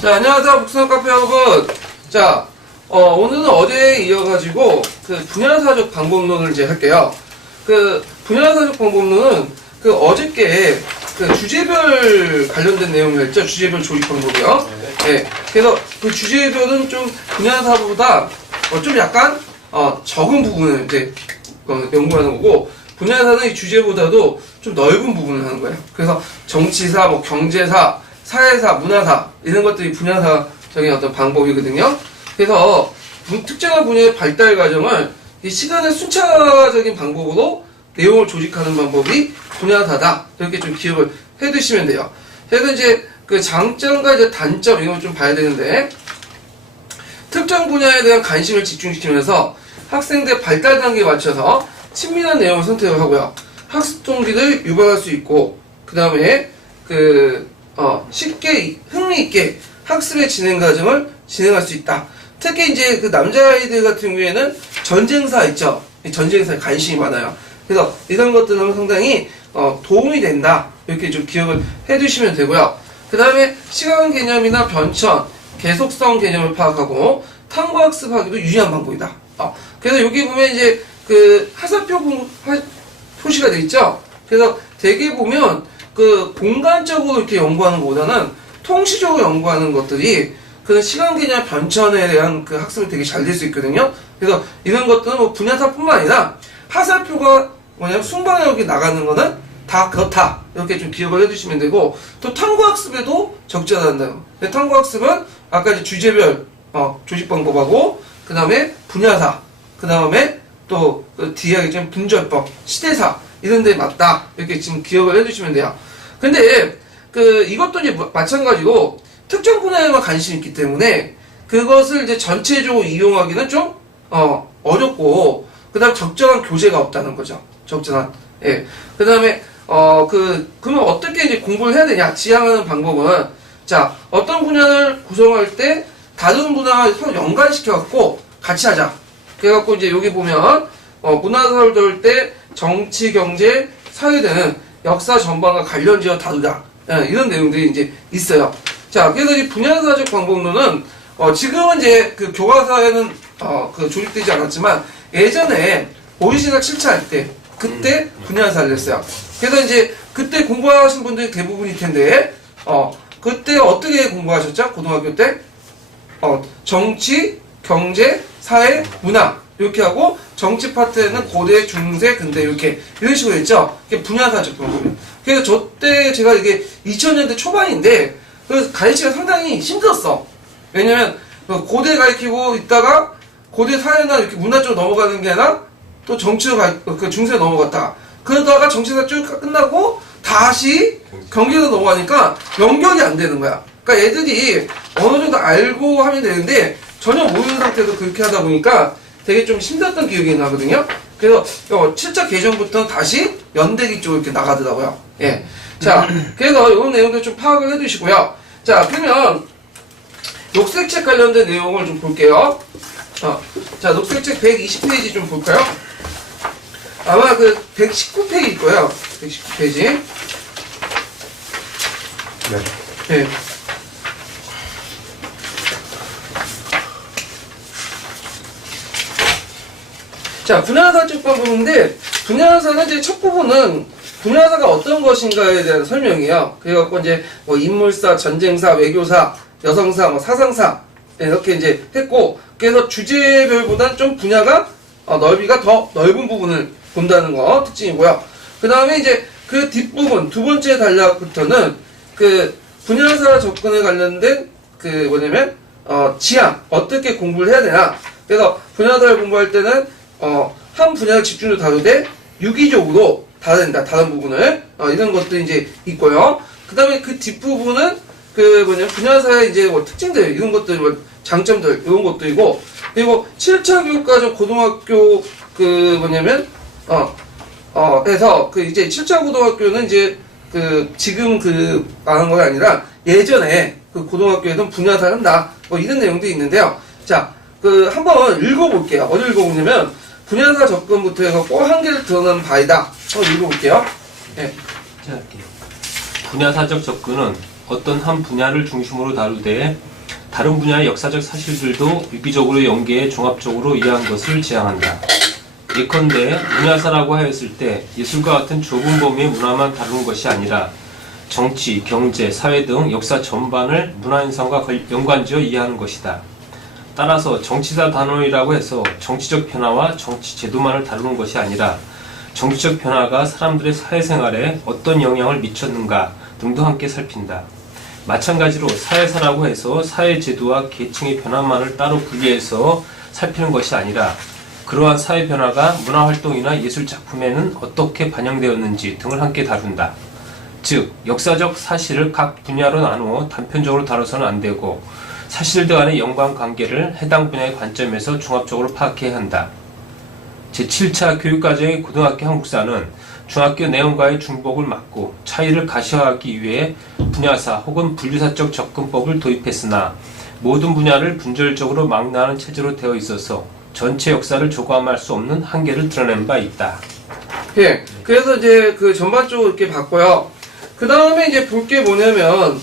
자, 안녕하세요. 북수학 카페 여러분. 자, 오늘은 어제에 이어가지고 그 분야사적 방법론을 이제 할게요. 그 분야사적 방법론은 그 어저께 그 주제별 관련된 내용을 했죠. 주제별 조립 방법이요. 네. 그래서 그 주제별은 좀 분야사보다 좀 약간 적은 부분을 이제 연구하는 거고, 분야사는 이 주제보다도 좀 넓은 부분을 하는 거예요. 그래서 정치사, 뭐 경제사, 사회사, 문화사 이런 것들이 분야사적인 어떤 방법이거든요. 그래서 특정한 분야의 발달 과정을 이 시간의 순차적인 방법으로 내용을 조직하는 방법이 분야사다. 이렇게 좀 기억을 해두시면 돼요. 그래서 이제 그 장점과 이제 단점 이런 걸 좀 봐야 되는데, 특정 분야에 대한 관심을 집중시키면서 학생들 발달 단계에 맞춰서 친밀한 내용을 선택을 하고요. 학습 동기를 유발할 수 있고, 그 다음에 쉽게 흥미있게 학습의 진행 과정을 진행할 수 있다. 특히 이제 그 남자아이들 같은 경우에는 전쟁사 있죠. 전쟁사에 관심이 많아요. 그래서 이런 것들은 상당히 도움이 된다. 이렇게 좀 기억을 해두시면 되고요. 그 다음에 시간 개념이나 변천, 계속성 개념을 파악하고 탐구학습하기도 유리한 방법이다. 그래서 여기 보면 이제 그 하사표 표시가 되어 있죠. 그래서 대개 보면 그 공간적으로 이렇게 연구하는 것보다는 통시적으로 연구하는 것들이 그 시간 개념 변천에 대한 그 학습이 되게 잘 될 수 있거든요. 그래서 이런 것들은 뭐 분야사뿐만 아니라 하사표가 뭐냐면 순방향으로 나가는 거는 다 그렇다. 이렇게 좀 기억을 해두시면 되고, 또 탐구학습에도 적절한다요. 탐구학습은 아까 이제 주제별 조직 방법하고, 그 다음에 분야사, 그 다음에 또 뒤에 하겠지만 분절법, 시대사 이런 데 맞다. 이렇게 지금 기억을 해두시면 돼요. 근데 이것도 이제 마찬가지로 특정 분야에만 관심이 있기 때문에 그것을 이제 전체적으로 이용하기는 좀 어렵고, 그 다음 적절한 교재가 없다는 거죠. 적절한. 예. 그 다음에 그러면 어떻게 이제 공부를 해야 되냐? 지향하는 방법은, 자, 어떤 분야를 구성할 때 다른 분야와 서로 연관시켜갖고 같이 하자. 그래갖고 이제 여기 보면 문화사를 다룰 때 정치, 경제, 사회 등 역사 전반과 관련지어 다루자. 이런 내용들이 이제 있어요. 자, 그래서 이 분야사적 방법론은 지금은 이제 그 교과서에는 조립되지 않았지만 예전에 오리지널 7차 할 때 그때 분야사를 했어요. 그래서 이제 그때 공부하신 분들이 대부분일 텐데 그때 어떻게 공부하셨죠? 고등학교 때 정치, 경제, 사회, 문화 이렇게 하고, 정치 파트에는 고대, 중세, 근대 이렇게 이런 식으로 했죠. 이게 분야사적 방법이에요. 그래서 저 때 제가 이게 2000년대 초반인데 그래서 가르치기가 상당히 힘들었어. 왜냐면 고대 가르치고 있다가 고대 사회나 이렇게 문화 쪽으로 넘어가는 게 아니라 또 정치로 중세로 넘어갔다. 그러다가 정치사 쭉 끝나고 다시 경제로 넘어가니까 연결이 안 되는 거야. 그러니까 애들이 어느 정도 알고 하면 되는데 전혀 모르는 상태에서 그렇게 하다 보니까 되게 좀 힘들었던 기억이 나거든요. 그래서 7차 개정부터 다시 연대기 쪽으로 이렇게 나가더라고요. 예. 자, 그래서 이런 내용들 좀 파악을 해두시고요. 자, 그러면 녹색책 관련된 내용을 좀 볼게요. 자, 녹색책 120페이지 좀 볼까요? 아마 그 119페이지일 거예요. 119페이지. 네. 네. 자, 분야사적 방법인데, 분야사는 이제 첫 부분은 분야사가 어떤 것인가에 대한 설명이에요. 그래갖고 이제 뭐 인물사, 전쟁사, 외교사, 여성사, 뭐 사상사 이렇게 이제 했고, 그래서 주제별보다는 좀 분야가 넓이가 더 넓은 부분을 본다는 거 특징이고요. 그 다음에 이제 그 뒷부분 두 번째 단락부터는 그 분야사 접근에 관련된 뭐냐면 지향 어떻게 공부를 해야 되나. 그래서 분야사를 공부할 때는 한 분야를 집중적으로 다루되 유기적으로 다뤄야 된다. 다른 부분을 이런 것도 이제 있고요. 그 다음에 그 뒷부분은 분야사의 이제 뭐 특징들 이런 것들 뭐 장점들 이런 것들이고, 그리고 7차 교육과정 고등학교 해서 이제 7차 고등학교는 이제 지금 말한 건 아니라 예전에 그 고등학교에는 분야사를 한다. 뭐 이런 내용도 있는데요. 자, 한번 읽어볼게요. 어디 읽어보냐면 분야사 접근부터 해서 한계를 드러내는 바이다. 한번 읽어볼게요. 네. 분야사적 접근은 어떤 한 분야를 중심으로 다루되 다른 분야의 역사적 사실들도 유기적으로 연계해 종합적으로 이해한 것을 지향한다. 예컨대 문야사라고 하였을 때 예술과 같은 좁은 범위의 문화만 다루는 것이 아니라 정치, 경제, 사회 등 역사 전반을 문화현상과 연관지어 이해하는 것이다. 따라서 정치사 단원이라고 해서 정치적 변화와 정치 제도만을 다루는 것이 아니라 정치적 변화가 사람들의 사회생활에 어떤 영향을 미쳤는가 등도 함께 살핀다. 마찬가지로 사회사라고 해서 사회제도와 계층의 변화만을 따로 분리해서 살피는 것이 아니라 그러한 사회 변화가 문화활동이나 예술작품에는 어떻게 반영되었는지 등을 함께 다룬다. 즉, 역사적 사실을 각 분야로 나누어 단편적으로 다뤄서는 안 되고 사실들 간의 연관관계를 해당 분야의 관점에서 종합적으로 파악해야 한다. 제7차 교육과정의 고등학교 한국사는 중학교 내용과의 중복을 막고 차이를 가시화하기 위해 분야사 혹은 분류사적 접근법을 도입했으나 모든 분야를 분절적으로 망라하는 체제로 되어 있어서 전체 역사를 조감할 수 없는 한계를 드러낸 바 있다. 예, 그래서 이제 그 전반적으로 이렇게 봤고요. 그 다음에 이제 볼 게 뭐냐면,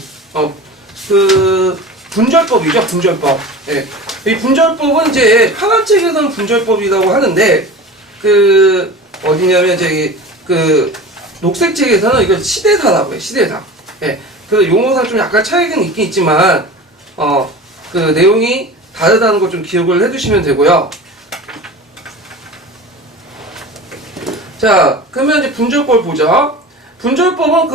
그, 분절법이죠, 분절법. 예. 이 분절법은 이제 파란 책에서는 분절법이라고 하는데, 그, 어디냐면, 저기, 그, 녹색 책에서는 이걸 시대사라고 해요, 시대사. 예. 그 용어상 좀 약간 차이는 있긴 있지만, 그 내용이 다르다는 거 좀 기억을 해두시면 되고요. 자, 그러면 이제 분절법 보죠. 분절법은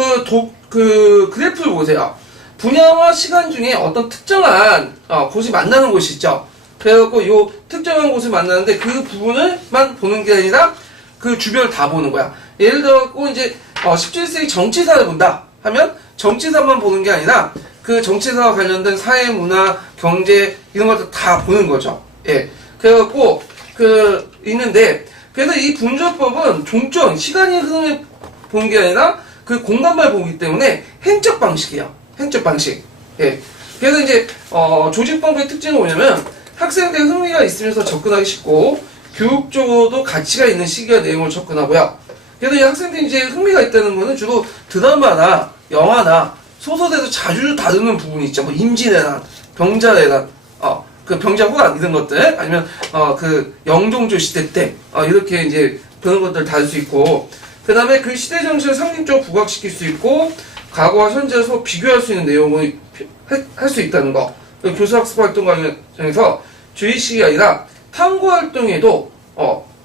그 그래프를 보세요. 분야와 시간 중에 어떤 특정한 곳이 만나는 곳이 있죠. 그래갖고 요 특정한 곳을 만나는데 그 부분을만 보는 게 아니라 그 주변을 다 보는 거야. 예를 들어갖고 이제 17세기 정치사를 본다 하면 정치사만 보는 게 아니라 그 정치사와 관련된 사회, 문화, 경제 이런 것들 다 보는 거죠. 예. 그래갖고 있는데 그래서 이 분절법은 종전 시간의 흐름을 보는 게 아니라 그 공간만 보기 때문에 행적 방식이에요. 행적 방식. 예. 그래서 이제 조직법의 특징은 뭐냐면 학생들의 흥미가 있으면서 접근하기 쉽고 교육적으로도 가치가 있는 시기와 내용을 접근하고요. 그래서 이 학생들이 이제 흥미가 있다는 거는 주로 드라마나 영화나 소설에서 자주 다루는 부분이 있죠. 뭐 임진왜란, 병자왜란, 그 병자호란 이런 것들 아니면 그 영종조 시대 때 이렇게 이제 그런 것들 다룰 수 있고 그 다음에 그 시대 정신을 상징적으로 부각시킬 수 있고 과거와 현재를 서로 비교할 수 있는 내용을 할 수 있다는 거. 교수학습 활동 과정에서 주의식이 아니라 탐구 활동에도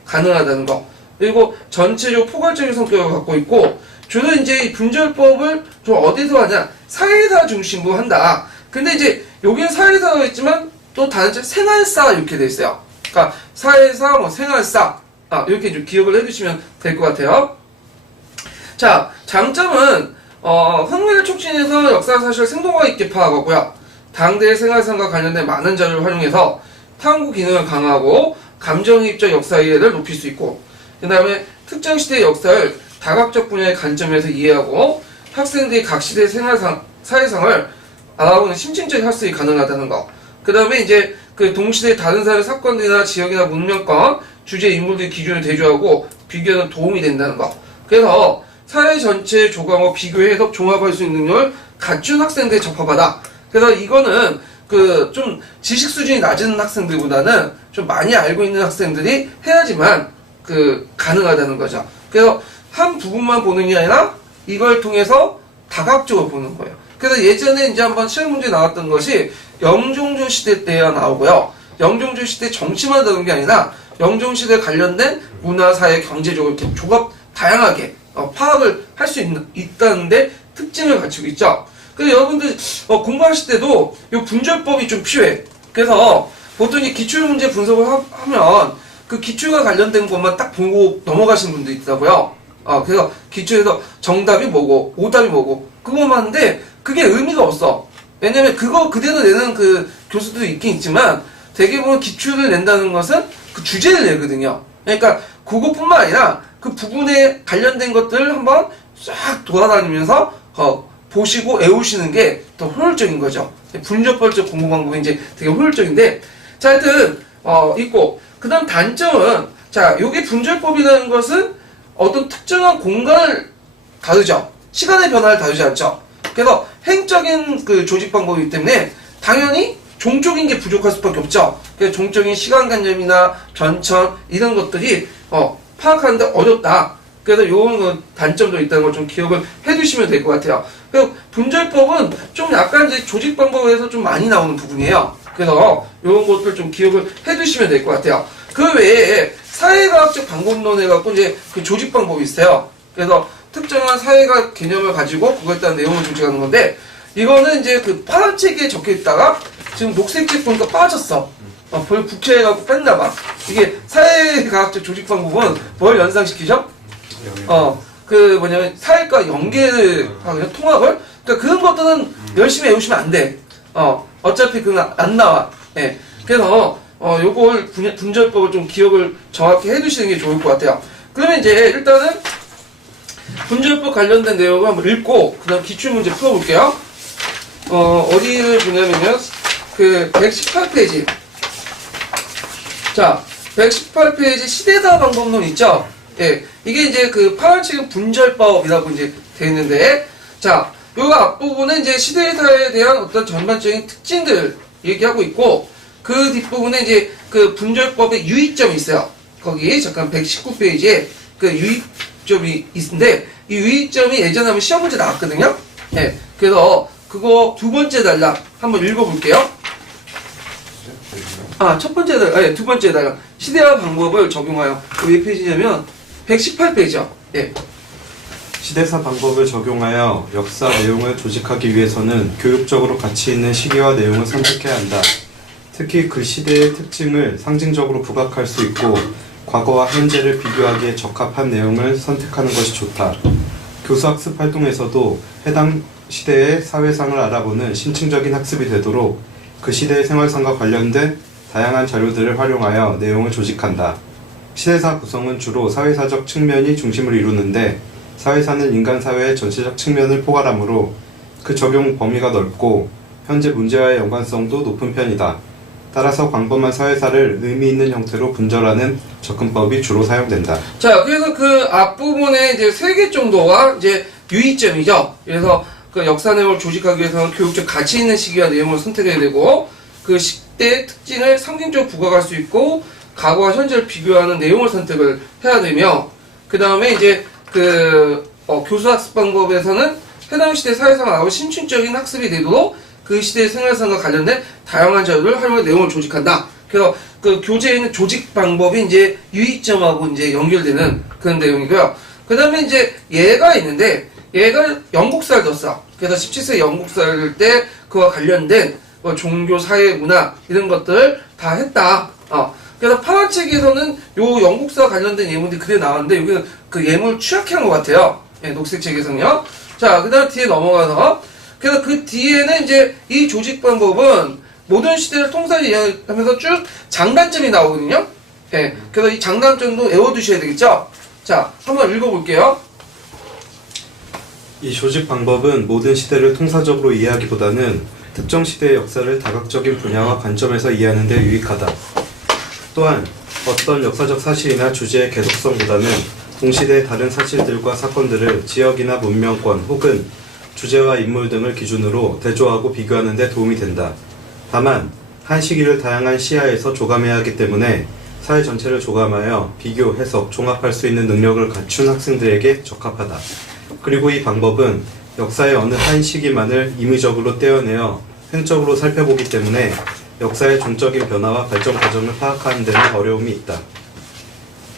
가능하다는 거. 그리고 전체적으로 포괄적인 성격을 갖고 있고 주로 이제 이 분절법을 좀 어디서 하냐 사회사 중심으로 한다. 근데 이제 여기는 사회사가 있지만 또 다른 책 생활사 이렇게 돼 있어요. 그러니까 사회사, 뭐 생활사 이렇게 좀 기억을 해두시면 될 것 같아요. 자, 장점은 흥미를 촉진해서 역사 사실을 생동감 있게 파악하고요. 당대의 생활상과 관련된 많은 자료를 활용해서 탐구 기능을 강화하고 감정이입적 역사 이해를 높일 수 있고 그 다음에 특정 시대의 역사를 다각적 분야의 관점에서 이해하고 학생들이 각 시대의 사회상을 알아보는 심층적 학습이 가능하다는 거. 그 다음에 이제 그 동시대 다른 사회 사건들이나 지역이나 문명권, 주제 인물들 기준을 대조하고 비교하는 도움이 된다는 거. 그래서 사회 전체의 조각과 비교 해석 종합할 수 있는 능력을 갖춘 학생들에 적합하다. 그래서 이거는 그 좀 지식 수준이 낮은 학생들보다는 좀 많이 알고 있는 학생들이 해야지만 그 가능하다는 거죠. 그래서 한 부분만 보는 게 아니라 이걸 통해서 다각적으로 보는 거예요. 그래서 예전에 이제 한번 시험 문제 나왔던 것이 영종조 시대 때야 나오고요. 영종조 시대 정치만 다룬 게 아니라 영종시대 관련된 문화, 사회, 경제적으로 이렇게 조각 다양하게 파악을 할 수 있다는데 특징을 갖추고 있죠. 그래서 여러분들 공부하실 때도 이 분절법이 좀 필요해. 그래서 보통 이 기출문제 분석을 하면 그 기출과 관련된 것만 딱 보고 넘어가시는 분도 있더라고요. 그래서 기출에서 정답이 뭐고 오답이 뭐고 그거만 하는데 그게 의미가 없어. 왜냐면 그거 그대로 내는 그 교수들도 있긴 있지만 대개보면 기출을 낸다는 것은 그 주제를 내거든요. 그러니까 그것뿐만 아니라 그 부분에 관련된 것들을 한번 쫙 돌아다니면서 보시고 외우시는 게 더 효율적인 거죠. 분절법적 공부 방법이 이제 되게 효율적인데 자 하여튼 있고 그 다음 단점은 자 요게 분절법이라는 것은 어떤 특정한 공간을 다루죠. 시간의 변화를 다루지 않죠. 그래서 행적인 그 조직 방법이기 때문에 당연히 종적인 게 부족할 수밖에 없죠. 그래서 종적인 시간관념이나 변천 이런 것들이 파악하는데 어렵다. 그래서 이런 단점도 있다는 걸 좀 기억을 해두시면 될 것 같아요. 그리고 분절법은 좀 약간 이제 조직 방법에서 좀 많이 나오는 부분이에요. 그래서 이런 것들 좀 기억을 해두시면 될 것 같아요. 그 외에 사회과학적 방법론 해갖고 이제 그 조직 방법이 있어요. 그래서 특정한 사회과학 개념을 가지고 그거에 따른 내용을 조직하는 건데, 이거는 이제 그 파란 책에 적혀 있다가 지금 녹색 책 보니까 빠졌어. 별 국회해갖고 뺐나봐. 이게 사회과학적 조직 방법은 뭘 연상시키죠? 그 뭐냐면 사회과 연계를 하거든요. 통합을. 그러니까 그런 것들은 열심히 외우시면 안 돼. 어차피 그건 안 나와. 예. 그래서 요걸 분절법을 좀 기억을 정확히 해두시는 게 좋을 것 같아요. 그러면 이제 일단은 분절법 관련된 내용을 한번 읽고 그다음 기출문제 풀어볼게요. 어디를 보냐면요. 그 118페이지. 자, 118페이지 시대사 방법론 있죠? 예. 이게 이제 그 파란 책은 분절법이라고 이제 되어 있는데, 자, 요 앞부분은 이제 시대사에 대한 어떤 전반적인 특징들 얘기하고 있고, 그 뒷부분에 이제 그 분절법의 유의점이 있어요. 거기 잠깐 119페이지에 그 유의점이 있는데, 이 유의점이 예전에 한번 시험 문제 나왔거든요? 예. 그래서 그거 두 번째 단락 한번 읽어볼게요. 첫 번째 단락, 아니, 두 번째 단락. 시대와 방법을 적용하여. 몇 페이지냐면, 118페이지요. 예. 시대사 방법을 적용하여 역사 내용을 조직하기 위해서는 교육적으로 가치 있는 시기와 내용을 선택해야 한다. 특히 그 시대의 특징을 상징적으로 부각할 수 있고 과거와 현재를 비교하기에 적합한 내용을 선택하는 것이 좋다. 교수학습 활동에서도 해당 시대의 사회상을 알아보는 심층적인 학습이 되도록 그 시대의 생활상과 관련된 다양한 자료들을 활용하여 내용을 조직한다. 시대사 구성은 주로 사회사적 측면이 중심을 이루는데, 사회사는 인간사회의 전체적 측면을 포괄하므로 그 적용 범위가 넓고 현재 문제와의 연관성도 높은 편이다. 따라서 광범한 사회사를 의미 있는 형태로 분절하는 접근법이 주로 사용된다. 자, 그래서 그 앞부분에 이제 3개 정도가 이제 유의점이죠. 그래서 그 역사 내용을 조직하기 위해서는 교육적 가치 있는 시기와 내용을 선택해야 되고, 그 시대의 특징을 상징적으로 부각할 수 있고, 과거와 현재를 비교하는 내용을 선택을 해야 되며, 그 다음에 이제 그 교수학습 방법에서는 해당 시대 사회상을 알고 심층적인 학습이 되도록 그 시대의 생활상과 관련된 다양한 자료를 활용해 내용을 조직한다. 그래서 그 교재에 있는 조직 방법이 이제 유의점하고 이제 연결되는 그런 내용이고요. 그 다음에 이제 얘가 있는데, 얘가 영국사를 뒀어. 그래서 17세 영국사를 때 그와 관련된 뭐 종교, 사회, 문화 이런 것들 다 했다. 그래서 파란 책에서는 요 영국사와 관련된 예문들이 그대로 나왔는데, 여기는 그 예문을 취약한 것 같아요. 예, 녹색 책에서는요. 자, 그 다음 뒤에 넘어가서, 그래서 그 뒤에는 이제 이 조직 방법은 모든 시대를 통사를 이해하면서 쭉 장단점이 나오거든요. 예, 그래서 이 장단점도 외워두셔야 되겠죠? 자, 한번 읽어볼게요. 이 조직 방법은 모든 시대를 통사적으로 이해하기보다는 특정 시대의 역사를 다각적인 분야와 관점에서 이해하는 데 유익하다. 또한 어떤 역사적 사실이나 주제의 계속성보다는 동시대의 다른 사실들과 사건들을 지역이나 문명권 혹은 주제와 인물 등을 기준으로 대조하고 비교하는 데 도움이 된다. 다만 한 시기를 다양한 시야에서 조감해야 하기 때문에 사회 전체를 조감하여 비교, 해석, 종합할 수 있는 능력을 갖춘 학생들에게 적합하다. 그리고 이 방법은 역사의 어느 한 시기만을 임의적으로 떼어내어 횡적으로 살펴보기 때문에 역사의 종적인 변화와 발전 과정을 파악하는 데는 어려움이 있다.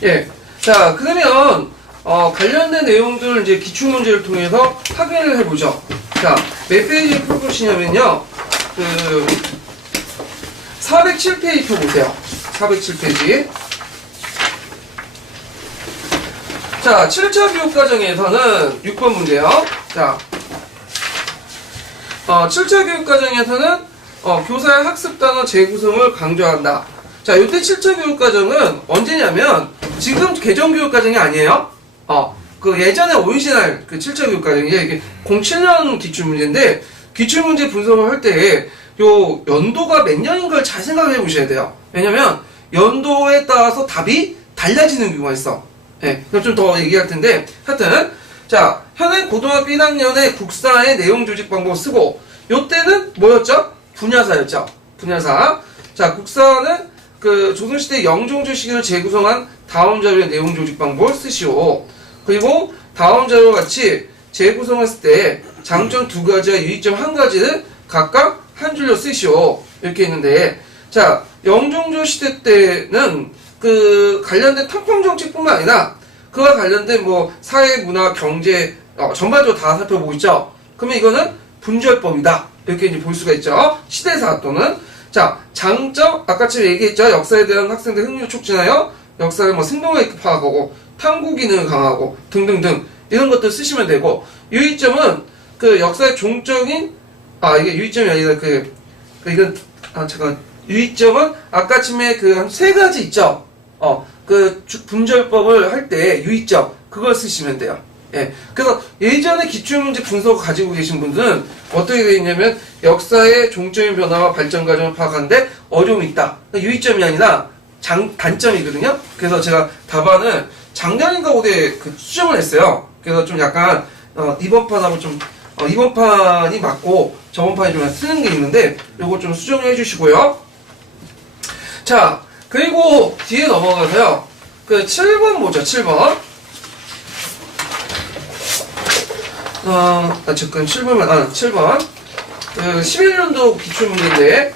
예. 자, 그러면, 관련된 내용들을 이제 기출문제를 통해서 확인을 해보죠. 자, 몇 페이지를 펴보시냐면요. 407페이지 펴보세요. 407페이지. 자, 7차 교육과정에서는 6번 문제요. 자, 7차 교육과정에서는 교사의 학습단어 재구성을 강조한다. 자, 이때 7차 교육과정은 언제냐면 지금 개정교육과정이 아니에요. 그 예전에 오리지널 그 7차 교육과정이 이게 07년 기출문제인데, 기출문제 분석을 할 때 요 연도가 몇 년인 걸 잘 생각해 보셔야 돼요. 왜냐면 연도에 따라서 답이 달라지는 경우가 있어. 예, 그럼 좀 더 얘기할 텐데, 하여튼 자, 현행 고등학교 1학년의 국사의 내용 조직 방법 쓰고, 요때는 뭐였죠? 분야사였죠. 분야사. 자, 국사는 그 조선시대 영종조 시기를 재구성한 다음 자료의 내용 조직 방법을 쓰시오. 그리고 다음 자료와 같이 재구성했을 때 장점 2가지와 유의점 1가지를 각각 한 줄로 쓰시오. 이렇게 있는데, 자, 영종조 시대 때는 그 관련된 탐방 정책뿐만 아니라 그와 관련된 뭐 사회, 문화, 경제 전반적으로 다 살펴보고 있죠. 그러면 이거는 분절법이다. 이렇게 이제 볼 수가 있죠. 시대사 또는 자, 장점 아까처럼 얘기했죠. 역사에 대한 학생들 흥미를 촉진하여 역사를 뭐 생동하게 파악하고 탐구 기능을 강화하고 등등등 이런 것들 쓰시면 되고, 유의점은 그 역사의 종적인 이게 유의점이 아니라 이건 잠깐, 유의점은 아까쯤에 그 한 3가지 있죠. 분절법을 할 때 유의점 그걸 쓰시면 돼요. 예. 그래서 예전에 기출문제 분석 가지고 계신 분들은 어떻게 되어 있냐면 역사의 종적인 변화와 발전 과정을 파악하는데 어려움이 있다. 유의점이 아니라 단점이거든요. 그래서 제가 답안을 작년인가 올해 수정을 했어요. 그래서 좀 약간 이번 판하고 좀 이번 판이 맞고 저번 판이 좀 쓰는 게 있는데 요거 좀 수정해 주시고요. 자, 그리고 뒤에 넘어가서요. 그 7번 보죠. 7번. 잠깐 7번만 7번. 그 11년도 기출문제인데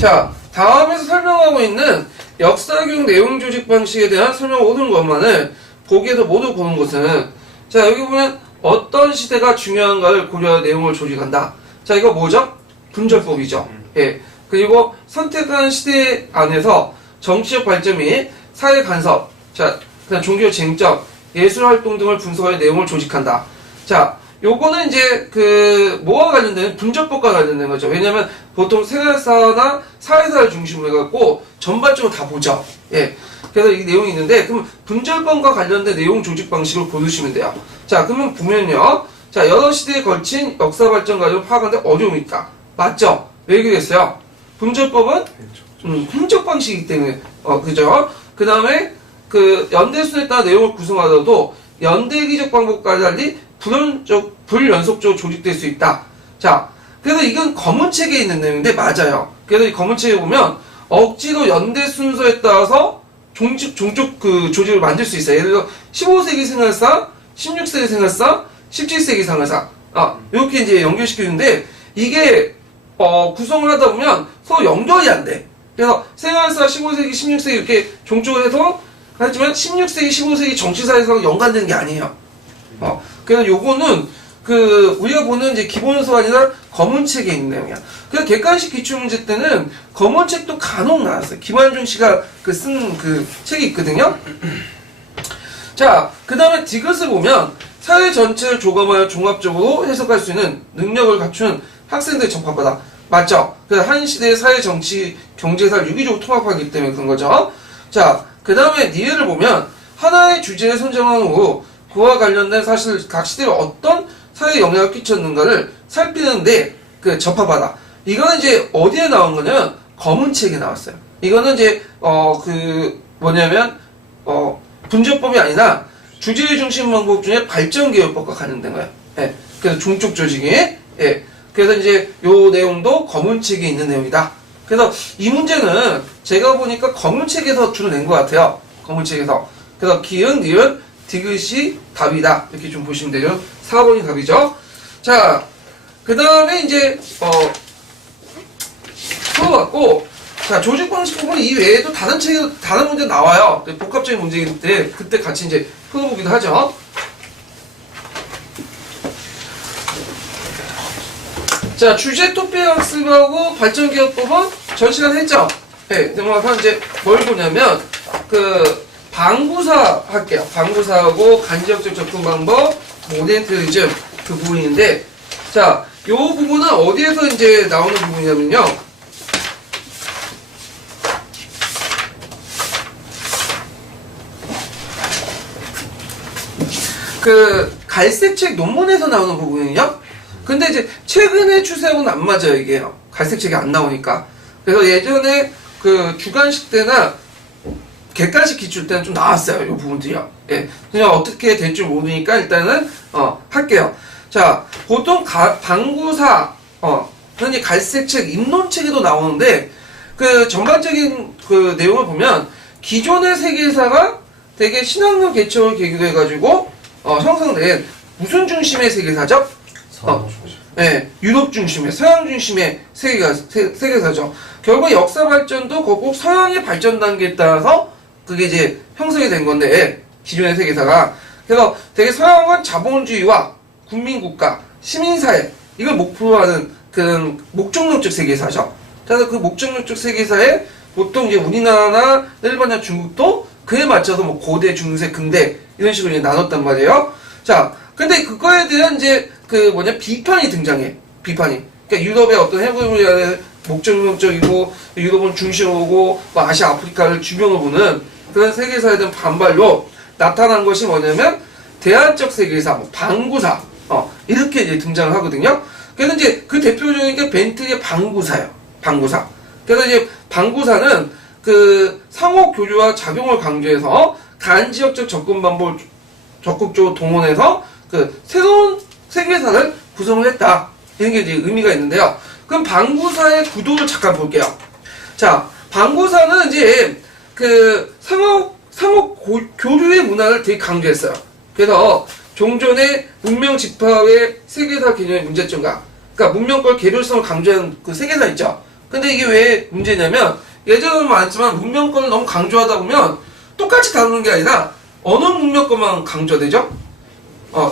자, 다음에서 설명하고 있는 역사교육 내용 조직 방식에 대한 설명 모든 것만을 보기에서 모두 보는 것은, 자, 여기 보면 어떤 시대가 중요한가를 고려한 내용을 조직한다. 자, 이거 뭐죠? 분절법이죠. 예. 그리고 선택한 시대 안에서 정치적 발전 및 사회 간섭, 자, 그다음 종교 쟁점, 예술 활동 등을 분석할 내용을 조직한다. 자, 요거는 이제 뭐와 관련된 분절법과 관련된 거죠. 왜냐면 보통 생활사나 사회사를 중심으로 해갖고 전반적으로 다 보죠. 예. 그래서 이 내용이 있는데, 그럼 분절법과 관련된 내용 조직 방식을 고르시면 돼요. 자, 그러면 보면요. 자, 여러 시대에 걸친 역사 발전 과정을 파악하는데 어려움이 있다. 맞죠? 왜 그랬어요? 분절법은 행적 방식이기 때문에, 그죠? 그 다음에 연대순에 따라 내용을 구성하더라도 연대기적 방법과 달리 불연속적으로 조직될 수 있다. 자, 그래서 이건 검은 책에 있는 내용인데 맞아요. 그래서 이 검은 책에 보면 억지로 연대 순서에 따라서 종족 조직을 만들 수 있어요. 예를 들어 15세기 생활사, 16세기 생활사, 17세기 생활사 이렇게 이제 연결시키는데 이게 구성을 하다 보면 서로 연결이 안 돼. 그래서 생활사 15세기, 16세기 이렇게 종족을 해서 하지만 16세기, 15세기 정치사에서 연관되는 게 아니에요. 그래서 요거는 우리가 보는 이제 기본서가 아니라 검은책에 있는 내용이야. 그래서 객관식 기출문제 때는 검은책도 간혹 나왔어요. 김환중 씨가 쓴 책이 있거든요. 자, 그 다음에 디귿을 보면 사회 전체를 조감하여 종합적으로 해석할 수 있는 능력을 갖춘 학생들의 적합하다. 맞죠? 그래서 한 시대의 사회, 정치, 경제사를 유기적으로 통합하기 때문에 그런 거죠. 자, 그 다음에 니을을 보면 하나의 주제를 선정한 후 그와 관련된 사실 각 시대에 어떤 사회 영향을 끼쳤는가를 살피는데 접합하다. 이거는 이제 어디에 나온 거냐면 검은 책에 나왔어요. 이거는 이제 뭐냐면 분절법이 아니라 주제 중심 방법 중에 발전개혁법과 관련된 거예요. 예. 그래서 종족 조직이 예. 그래서 이제 요 내용도 검은 책에 있는 내용이다. 그래서 이 문제는 제가 보니까 검은 책에서 주로 낸 것 같아요. 검은 책에서. 그래서 기은, 니은, 디귿이 답이다. 이렇게 좀 보시면 돼요. 4번이 답이죠. 자, 그 다음에 이제 풀어봤고, 자, 조직 방식 부분 이외에도 다른 책에 다른 문제 나와요. 복합적인 문제이기 때문에 그때 같이 이제 풀어보기도 하죠. 자, 주제 토픽 학습하고 발전기업법은 전 시간 했죠. 네, 넘어가서 이제 뭘 보냐면 방구사 할게요. 방구사하고 간접적 접근 방법, 오리엔탈리즘 그 부분인데, 자, 요 부분은 어디에서 이제 나오는 부분이냐면요. 갈색 책 논문에서 나오는 부분이요. 근데 이제 최근의 추세하고는 안 맞아요, 이게요. 갈색 책이 안 나오니까. 그래서 예전에 그 주관식 때나 객관식 기출 때는 좀 나왔어요. 이 부분들이요. 예. 그냥 어떻게 될 줄 모르니까 일단은 할게요. 자, 보통 방구사 흔히 갈색책, 입론책에도 나오는데 그 전반적인 그 내용을 보면 기존의 세계사가 되게 신학력 개척을 계기로 해가지고 형성된 무슨 중심의 세계사죠? 네, 유럽 중심의, 서양 중심의 세계사죠. 결국 역사 발전도 꼭 서양의 발전 단계에 따라서 그게 이제 형성이 된 건데, 기존의 세계사가. 그래서 되게 서양은 자본주의와 국민국가, 시민사회, 이걸 목표로 하는 그런 목적론적 세계사죠. 그래서 그 목적론적 세계사에 보통 이제 우리나라나 일본이나 중국도 그에 맞춰서 뭐 고대, 중세, 근대 이런 식으로 이제 나눴단 말이에요. 자, 근데 그거에 대한 이제 비판이 등장해. 비판이. 그러니까 유럽의 어떤 해부의 목적론적이고 유럽은 중심으로 오고 뭐 아시아, 아프리카를 주변으로 보는 그런 세계사에 대한 반발로 나타난 것이 뭐냐면 대안적 세계사, 뭐 방구사 이렇게 이제 등장을 하거든요. 그래서 이제 그 대표적인 게 벤틀리의 방구사예요. 방구사. 그래서 이제 방구사는 그 상호 교류와 작용을 강조해서 간지역적 접근 방법을 적극적으로 동원해서 그 새로운 세계사를 구성을 했다. 이런 게 이제 의미가 있는데요. 그럼 방구사의 구도를 잠깐 볼게요. 자, 방구사는 이제 그 상호 교류의 문화를 되게 강조했어요. 그래서 종전의 문명 집합의 세계사 개념의 문제점과, 그러니까 문명권 개별성을 강조하는 그 세계사 있죠. 근데 이게 왜 문제냐면 예전에는 많았지만 문명권을 너무 강조하다 보면 똑같이 다루는 게 아니라 어느 문명권만 강조되죠?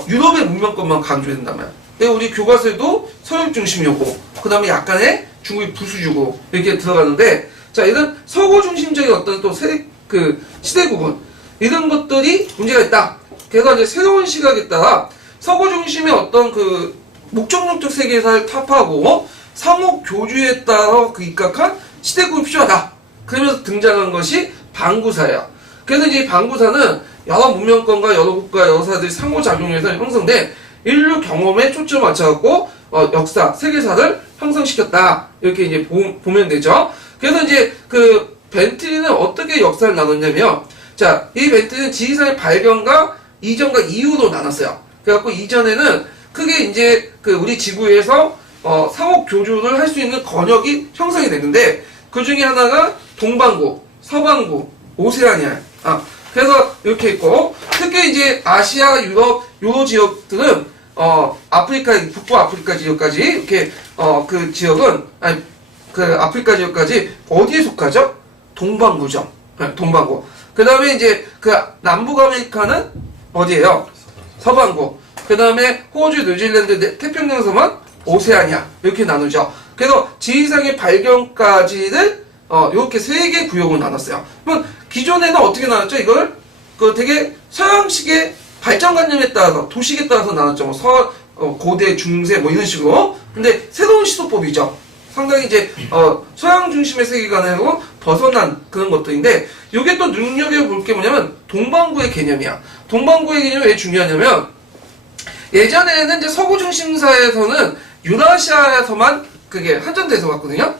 유럽의 문명권만 강조된단 말이야. 그래서 우리 교과서에도 서양 중심이고, 그 다음에 약간의 중국의 부수주고, 이렇게 들어가는데, 자, 이런 서구 중심적인 어떤 또 시대 구분, 이런 것들이 문제가 있다. 그래서 이제 새로운 시각에 따라 서구 중심의 어떤 그 목적론적 세계사를 타파하고 상호 교주에 따라 그 입각한 시대 구분이 필요하다. 그러면서 등장한 것이 방구사예요. 그래서 이제 방구사는 여러 문명권과 여러 국가, 여러 사람들이 상호작용해서 형성된 인류 경험에 초점을 맞춰갖고 역사, 세계사를 형성시켰다. 이렇게 이제 보면 되죠. 그래서 이제 그 벤틀리는 어떻게 역사를 나눴냐면, 자, 이 벤틀리는 지리산의 발견과 이전과 이후로 나눴어요. 그래갖고 이전에는 크게 이제 그 우리 지구에서 상호 교류를 할 수 있는 권역이 형성이 됐는데, 그 중에 하나가 동반구, 서반구, 오세아니아. 그래서 이렇게 있고, 특히 이제 아시아, 유럽, 요 지역들은 아프리카, 북부 아프리카 지역까지 이렇게 그 지역은 그 아프리카 지역까지 어디에 속하죠? 동반구죠. 네, 동반구. 그 다음에 이제 그 남북 아메리카는 어디예요? 서반구. 그 다음에 호주, 뉴질랜드, 태평양 섬은 오세아니아. 이렇게 나누죠. 그래서 지리상의 발견까지를 이렇게 세 개 구역으로 나눴어요. 그럼 기존에는 어떻게 나눴죠? 이걸 그 되게 서양식의 발전관념에 따라서, 도식에 따라서 나눴죠. 뭐 고대, 중세 뭐 이런 식으로. 근데 새로운 시도법이죠. 상당히 이제 서양 중심의 세계관으로 벗어난 그런 것들인데, 이게 또 눈여겨볼 게 뭐냐면 동반구의 개념이야. 동반구의 개념이 왜 중요하냐면, 예전에는 이제 서구 중심 사회에서는 유라시아에서만 그게 한정돼서 왔거든요.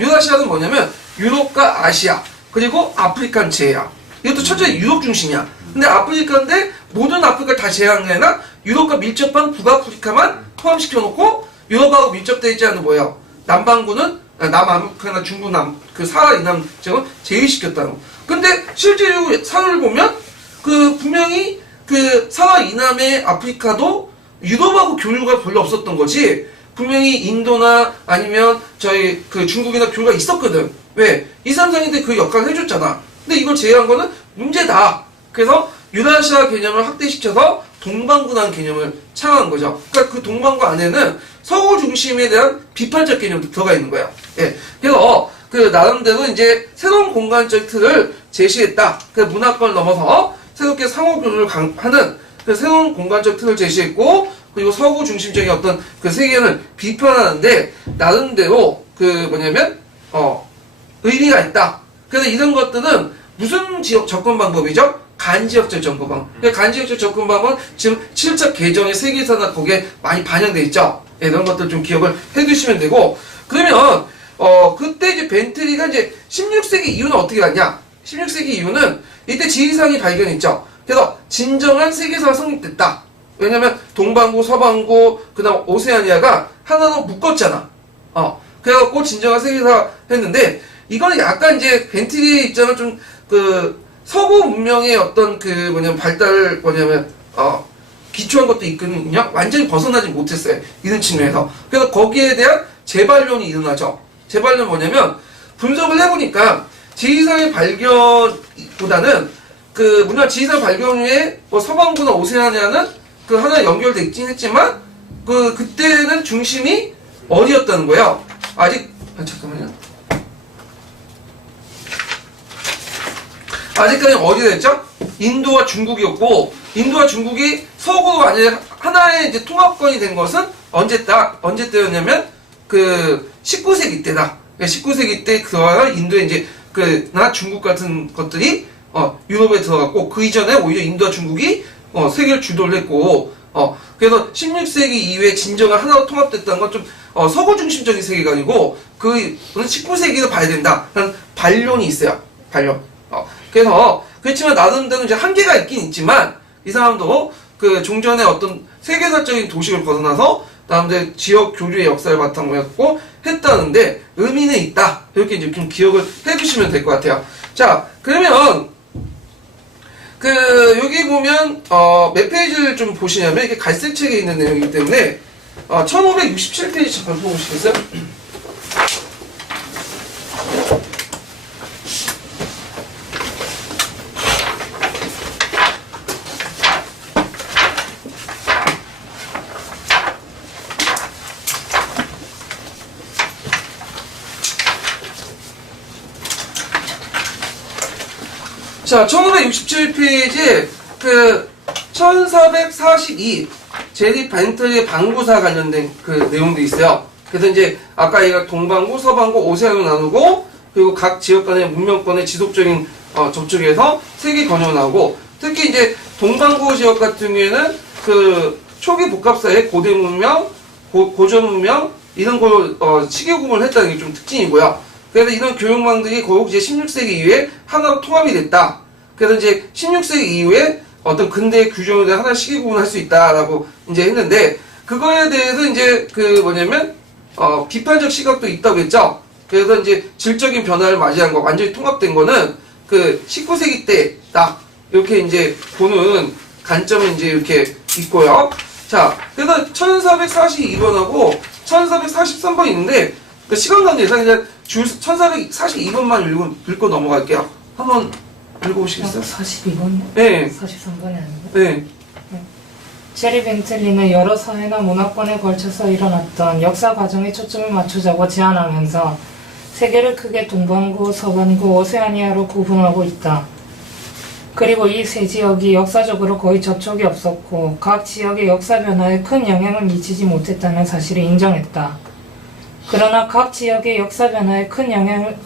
유라시아는 뭐냐면 유럽과 아시아, 그리고 아프리카는 제외야. 이것도 철저히 유럽 중심이야. 근데 아프리카인데 모든 아프리카를 다 제외한 게 아니라 유럽과 밀접한 북아프리카만 포함시켜놓고 유럽하고 밀접되어 있지 않은 뭐예요? 남반구는 남아프리카나 중부 그 사하라 이남 지역은 제외시켰다는 거. 근데 실제로 사를 보면 그 분명히 그 사하라 이남의 아프리카도 유럽하고 교류가 별로 없었던 거지. 분명히 인도나 아니면 저희 그 중국이나 교류가 있었거든. 왜? 이삼상인데 그 역할을 해줬잖아. 근데 이걸 제외한 거는 문제다. 그래서 유라시아 개념을 확대시켜서 동반구라는 개념을 창한 거죠. 그러니까 그 동반구 안에는 서구 중심에 대한 비판적 개념도 들어가 있는 거예요. 예. 그래서 그 나름대로 이제 새로운 공간적 틀을 제시했다. 그 문화권을 넘어서 새롭게 상호 교류를 하는 그 새로운 공간적 틀을 제시했고, 그리고 서구 중심적인 어떤 그 세계를 비판하는데 나름대로 그 뭐냐면 의미가 있다. 그래서 이런 것들은 무슨 지역 접근 방법이죠? 간지역적 접근 방법. 그러니까 간지역적 접근 방법은 지금 7차 개정의 세계사나 거기에 많이 반영돼 있죠. 네, 이런 것들 좀 기억을 해두시면 되고, 그러면 그때 이제 벤틀리가 이제 16세기 이후는 어떻게 갔냐? 16세기 이후는 이때 지리산이 발견했죠. 그래서 진정한 세계사가 성립됐다. 왜냐면 동반구, 서반구, 그다음 오세아니아가 하나로 묶었잖아. 그래갖고 진정한 세계사 했는데, 이거는 약간 이제 벤틀리의 입장은 좀 서구 문명의 어떤 발달 기초한 것도 있거든요. 완전히 벗어나지 못했어요. 이런 측면에서. 그래서 거기에 대한 재발론이 일어나죠. 재발론 뭐냐면, 분석을 해보니까 지리산의 발견보다는 지리산 발견 후에 서반구나 오세아니아는 하나 연결돼 있긴 했지만, 그때는 중심이 어디였다는 거예요? 잠깐만요. 아직까지 어디가 됐죠? 인도와 중국이었고, 인도와 중국이 서구 만약에 하나의 이제 통합권이 된 것은 언제 때였냐면, 19세기 때다. 19세기 때 인도에 이제, 나 중국 같은 것들이, 유럽에 들어갔고, 그 이전에 오히려 인도와 중국이, 세계를 주도를 했고, 그래서 16세기 이후에 진정한 하나로 통합됐다는 건 좀, 서구 중심적인 세계관이고, 그거는 19세기도 봐야 된다. 라는 반론이 있어요. 반론. 그래서, 그렇지만 나름대로 이제 한계가 있긴 있지만, 이 사람도 종전의 어떤 세계사적인 도식을 벗어나서, 나름대로 지역 교류의 역사를 바탕으로 했고, 했다는데, 의미는 있다. 이렇게 이제 좀 기억을 해주시면 될 것 같아요. 자, 그러면, 여기 보면, 몇 페이지를 좀 보시냐면, 이게 갈색책에 있는 내용이기 때문에, 1567페이지 잠깐 보시겠어요? 자, 1567페이지에 1442 제리 벤틀리의 방구사 관련된 내용도 있어요. 그래서 이제 아까 얘가 동반구, 서반구, 오세아니아로 나누고, 그리고 각 지역 간의 문명권의 지속적인 접촉에서 세계 건조가 나오고, 특히 이제 동반구 지역 같은 경우에는 초기 복합사의 고대 문명, 고전 문명 이런 걸 시계 구분을 했다는 게 좀 특징이고요. 그래서 이런 교육망들이 거의 이제 16세기 이후에 하나로 통합이 됐다. 그래서 이제 16세기 이후에 어떤 근대 규정에 대한 하나의 시기 구분을 할 수 있다라고 이제 했는데, 그거에 대해서 이제 비판적 시각도 있다고 했죠. 그래서 이제 질적인 변화를 맞이한 거, 완전히 통합된 거는 19세기 때다. 이렇게 이제 보는 관점이 이제 이렇게 있고요. 자, 그래서 1442번하고 1443번 있는데, 시간 관계상 그냥 1442번만 읽고 넘어갈게요. 한번 읽어보시겠어요? 42번? 네. 43번이 아니고? 네. 제리 벤틀리는 여러 사회나 문화권에 걸쳐서 일어났던 역사 과정에 초점을 맞추자고 제안하면서 세계를 크게 동반구, 서반구, 오세아니아로 구분하고 있다. 그리고 이 세 지역이 역사적으로 거의 접촉이 없었고 각 지역의 역사 변화에 큰 영향을 미치지 못했다는 사실을 인정했다. 그러나 각 지역의 역사 변화에 큰 영향을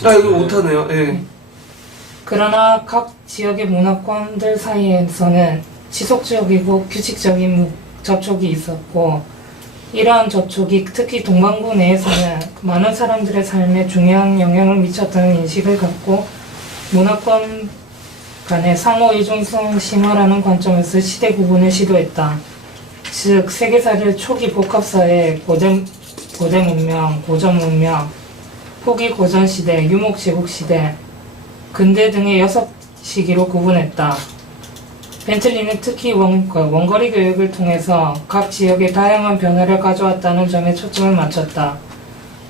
이거 못하네요. 예. 그러나 각 지역의 문화권들 사이에서는 지속적이고 규칙적인 접촉이 있었고, 이러한 접촉이 특히 동반구 내에서는 많은 사람들의 삶에 중요한 영향을 미쳤다는 인식을 갖고 문화권 간의 상호 의존성 심화라는 관점에서 시대 구분을 시도했다. 즉 세계사를 초기 복합사의 고대 문명, 고전 문명, 후기 고전 시대, 유목 제국 시대, 근대 등의 6시기로 구분했다. 벤틀리는 특히 원거리 교육을 통해서 각 지역에 다양한 변화를 가져왔다는 점에 초점을 맞췄다.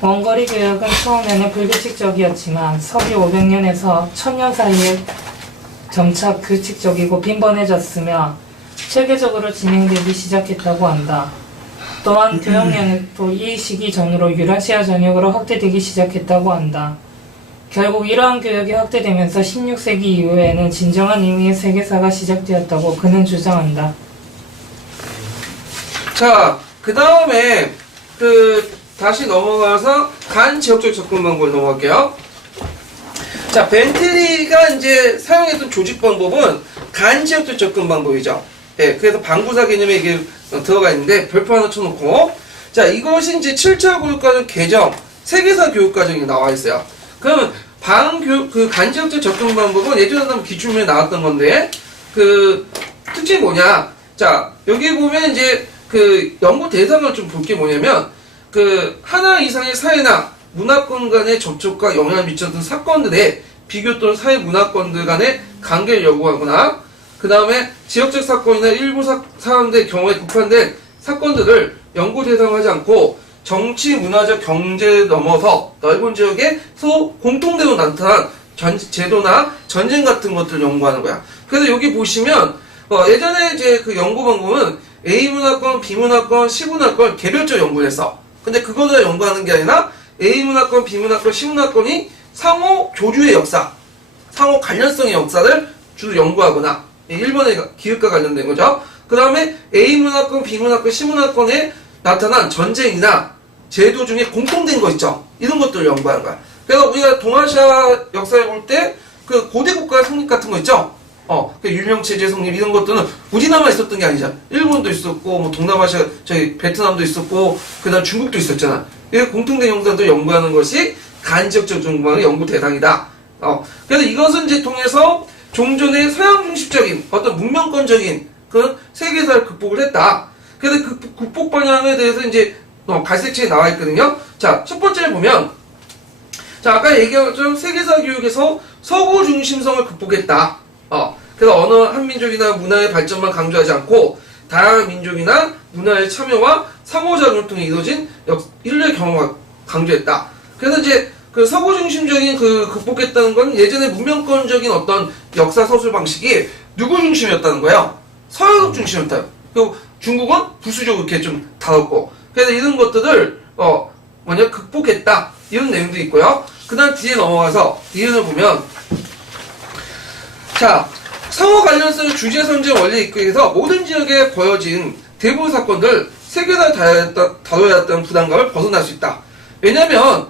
원거리 교육은 처음에는 불규칙적이었지만 서기 500년에서 1000년 사이에 점차 규칙적이고 빈번해졌으며 체계적으로 진행되기 시작했다고 한다. 또한 교육 영역도 이 시기 전후로 유라시아 전역으로 확대되기 시작했다고 한다. 결국 이러한 교육이 확대되면서 16세기 이후에는 진정한 의미의 세계사가 시작되었다고 그는 주장한다. 자, 그 다음에 다시 넘어가서 간 지역적 접근 방법을 넘어갈게요. 자, 벤틀리가 이제 사용했던 조직 방법은 간 지역적 접근 방법이죠. 예, 그래서 방구사 개념에 이게 들어가 있는데 별표 하나 쳐놓고, 자, 이것이 이제 7차 교육과정 개정 세계사 교육과정이 나와 있어요. 그러면 간지역적 접근 방법은 예전에 한번 기출문에 나왔던 건데, 특징이 뭐냐? 자, 여기 보면 이제 연구 대상을 좀 볼 게 뭐냐면, 하나 이상의 사회나 문화권 간의 접촉과 영향을 미쳤던 사건들의 비교 또는 사회 문화권들 간의 관계를 연구하거나, 그 다음에 지역적 사건이나 일부 사람들의 경우에 국한된 사건들을 연구 대상하지 않고 정치, 문화적, 경제를 넘어서 넓은 지역에 공통되로 나타난 제도나 전쟁 같은 것들을 연구하는 거야. 그래서 여기 보시면 예전에 이제 연구 방법은 A 문화권, B 문화권, C 문화권 개별적 연구를 했어. 근데 그거를 연구하는 게 아니라 A 문화권, B 문화권, C 문화권이 상호 교류의 역사, 상호 관련성의 역사를 주로 연구하거나, 일본의 기획과 관련된 거죠. 그 다음에 A 문화권, B 문화권, C 문화권에 나타난 전쟁이나 제도 중에 공통된 거 있죠. 이런 것들을 연구하는 거야. 그래서 우리가 동아시아 역사에 볼 때 고대 국가의 성립 같은 거 있죠. 율령체제 성립 이런 것들은 우리나라만 있었던 게 아니잖아. 일본도 있었고, 뭐 동남아시아, 베트남도 있었고, 그 다음 중국도 있었잖아. 이 공통된 형상들 연구하는 것이 간지역적 정보의 연구 대상이다. 그래서 이것은 이제 통해서 종전의 서양 중심적인 어떤 문명권적인 세계사를 극복을 했다. 그래서 그 극복 방향에 대해서 이제 갈색체에 나와 있거든요. 자, 첫 번째를 보면, 자, 아까 얘기한 것처럼 세계사 교육에서 서구 중심성을 극복했다. 그래서 어느 한 민족이나 문화의 발전만 강조하지 않고 다양한 민족이나 문화의 참여와 상호작용을 통해 이루어진 인류의 경험을 강조했다. 그래서 이제 서구 중심적인 극복했다는 건 예전에 문명권적인 어떤 역사 서술 방식이 누구 중심이었다는 거예요? 서유럽 중심이었다. 그리고 중국은 부수적으로 이렇게 좀 다뤘고. 그래서 이런 것들을 극복했다. 이런 내용도 있고요. 그 다음 뒤에 넘어가서 이론을 보면, 자, 상호 관련성의 주제 선제 원리에 입각해서 모든 지역에 보여진 대부분 사건들 세계사 다뤄야 했다는 부담감을 벗어날 수 있다. 왜냐면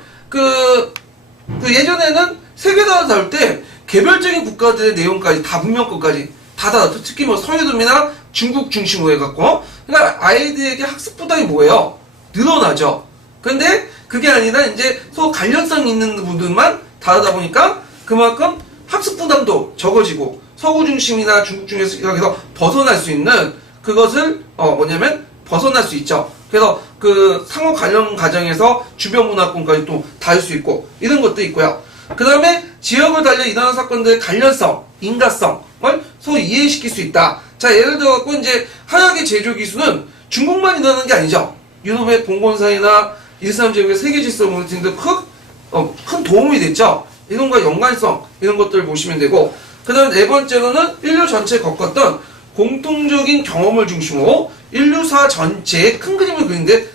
예전에는 세계사 다룰 때 개별적인 국가들의 내용까지 다 문명권까지 다 다뤘죠. 특히 뭐 서유럽이나 중국 중심으로 해갖고. 그러니까 아이들에게 학습 부담이 뭐예요? 늘어나죠. 근데 그게 아니라 이제 서로 관련성 있는 부분들만 다루다 보니까 그만큼 학습 부담도 적어지고 서구 중심이나 중국 중에서 벗어날 수 있는 그것을 벗어날 수 있죠. 그래서 상호 관련 과정에서 주변 문화권까지 또 다룰 수 있고 이런 것도 있고요. 그 다음에 지역을 달려 일어나는 사건들의 관련성, 인가성을 서로 이해시킬 수 있다. 자, 예를 들어 갖고 이제 한약의 제조 기술은 중국만 일어나는 게 아니죠. 유럽의 봉건사회나 이슬람 제국의 세계 질서 등등 큰 도움이 됐죠. 이런과 연관성 이런 것들을 보시면 되고, 그 다음 네 번째로는 인류 전체에 겪었던 공통적인 경험을 중심으로 인류사 전체의 큰 그림을 그리는데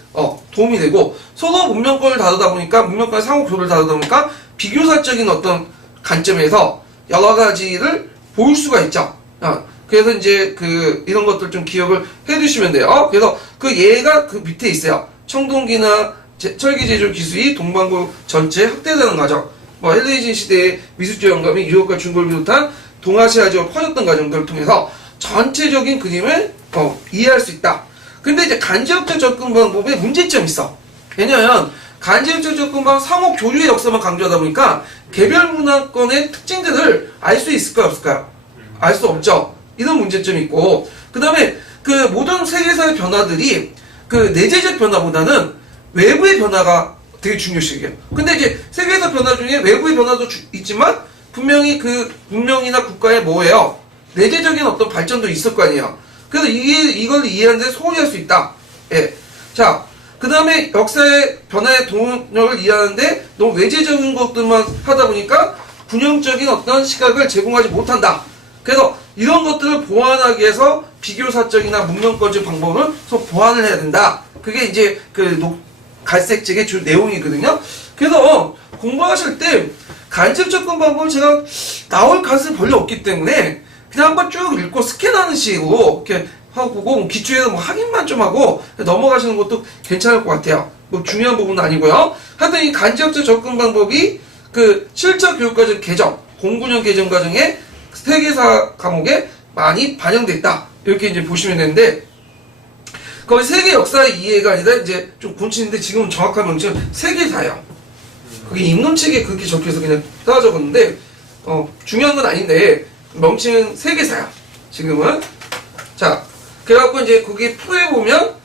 도움이 되고, 서로 문명권을 다루다 보니까 문명권의 상호 교류를 다루다 보니까 비교사적인 어떤 관점에서 여러 가지를 볼 수가 있죠. 그래서 이제 이런 것들 좀 기억을 해두시면 돼요. 그래서 예가 밑에 있어요. 청동기나 철기 제조 기술이 동반구 전체에 확대되는 과정. 헬레니즘 시대의 미술적 영감이 유럽과 중국을 비롯한 동아시아 지역으로 퍼졌던 과정들을 통해서 전체적인 그림을 이해할 수 있다. 근데 이제 간지역적 접근 방법에 문제점이 있어. 왜냐면 간지역적 접근 방법 상호 교류의 역사만 강조하다 보니까 개별 문화권의 특징들을 알 수 있을까요, 없을까요? 알 수 없죠. 이런 문제점이 있고, 그 다음에 모든 세계사의 변화들이 내재적 변화보다는 외부의 변화가 되게 중요시해요. 근데 이제 세계사 변화 중에 외부의 변화도 있지만 분명히 문명이나 국가에 뭐예요? 내재적인 어떤 발전도 있을 거 아니에요. 그래서 이걸 이해하는데 소홀히 할 수 있다. 예. 자, 그 다음에 역사의 변화의 동력을 이해하는데 너무 외재적인 것들만 하다 보니까 균형적인 어떤 시각을 제공하지 못한다. 그래서 이런 것들을 보완하기 위해서 비교사적이나 문명권적 방법을 보완을 해야 된다. 그게 이제 갈색책의 주 내용이거든요. 그래서 공부하실 때 간접 접근 방법은 제가 나올 가능성이 별로 없기 때문에 그냥 한번 쭉 읽고 스캔하는 식으로 이렇게 하고 기초에서 확인만 좀 하고 넘어가시는 것도 괜찮을 것 같아요. 중요한 부분은 아니고요. 하여튼 이 간접적 접근 방법이 7차 교육과정 개정, 09년 개정 과정에 세계사 과목에 많이 반영됐다. 이렇게 이제 보시면 되는데, 거의 세계 역사의 이해가 아니라 이제 좀 곤치는데 지금은 정확한 명칭은 세계사예요. 그게 입론책에 그렇게 적혀서 그냥 따라 적었는데 중요한 건 아닌데 명칭은 세계사야. 지금은. 자, 그래갖고 이제 거기 풀에 보면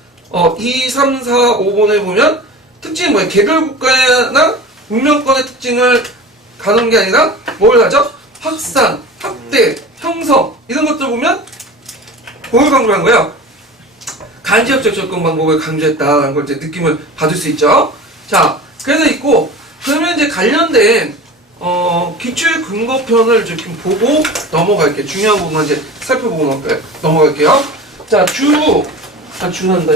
2, 3, 4, 5번에 보면 특징이 뭐예요? 개별 국가나 문명권의 특징을 가는 게 아니라 뭘 가져? 확산, 확대, 형성 이런 것들 보면 뭘 강조한 거예요? 간지역적 접근 방법을 강조했다라는 걸 이제 느낌을 받을 수 있죠. 자, 그래서 있고 그러면 이제 관련된 기출 근거편을 좀 보고 넘어갈게요. 중요한 부분만 이제 살펴보고 넘어갈게요. 자, 주난다.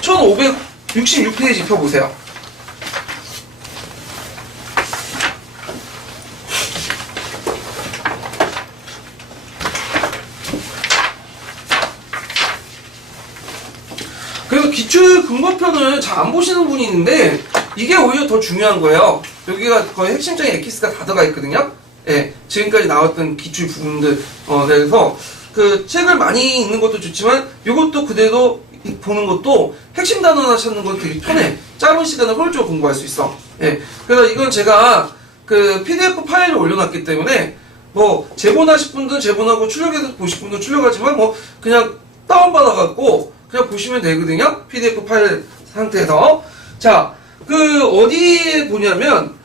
1566페이지 펴보세요. 그래서 기출 근거편을 잘 안 보시는 분이 있는데 이게 오히려 더 중요한 거예요. 여기가 거의 핵심적인 엑기스가 다 들어가 있거든요. 예, 지금까지 나왔던 기출 부분들 그래서 그 책을 많이 읽는 것도 좋지만 이것도 그대로 보는 것도 핵심 단어 하나 찾는 건 되게 편해. 짧은 시간에 효율적으로 공부할 수 있어. 예, 그래서 이건 제가 그 PDF 파일을 올려놨기 때문에 뭐 재본하실 분들은 재본하고 출력해서 보실 분들은 출력하지만 뭐 그냥 다운받아갖고 그냥 보시면 되거든요. PDF 파일 상태에서. 자, 그 어디에 보냐면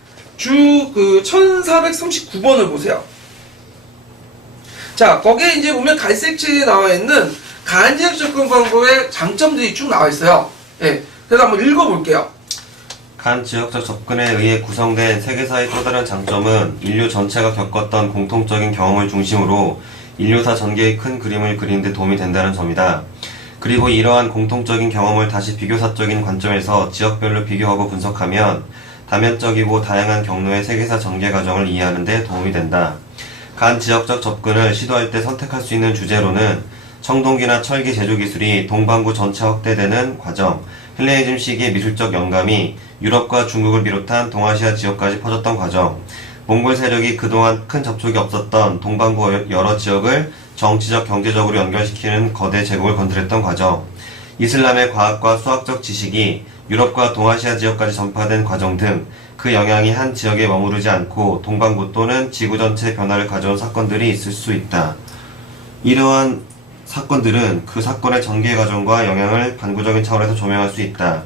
그 1439번을 보세요. 자, 거기에 이제 보면 갈색칠에 나와 있는 간지역 접근 방법의 장점들이 쭉 나와 있어요. 예. 그래서 한번 읽어볼게요. 간 지역적 접근에 의해 구성된 세계사의 또 다른 장점은 인류 전체가 겪었던 공통적인 경험을 중심으로 인류사 전개의 큰 그림을 그리는 데 도움이 된다는 점이다. 그리고 이러한 공통적인 경험을 다시 비교사적인 관점에서 지역별로 비교하고 분석하면 다면적이고 다양한 경로의 세계사 전개 과정을 이해하는 데 도움이 된다. 간 지역적 접근을 시도할 때 선택할 수 있는 주제로는 청동기나 철기 제조 기술이 동반구 전체 확대되는 과정, 헬레니즘 시기의 미술적 영감이 유럽과 중국을 비롯한 동아시아 지역까지 퍼졌던 과정, 몽골 세력이 그동안 큰 접촉이 없었던 동반구 여러 지역을 정치적, 경제적으로 연결시키는 거대 제국을 건드렸던 과정, 이슬람의 과학과 수학적 지식이 유럽과 동아시아 지역까지 전파된 과정 등 그 영향이 한 지역에 머무르지 않고 동반구 또는 지구 전체의 변화를 가져온 사건들이 있을 수 있다. 이러한 사건들은 그 사건의 전개 과정과 영향을 반구적인 차원에서 조명할 수 있다.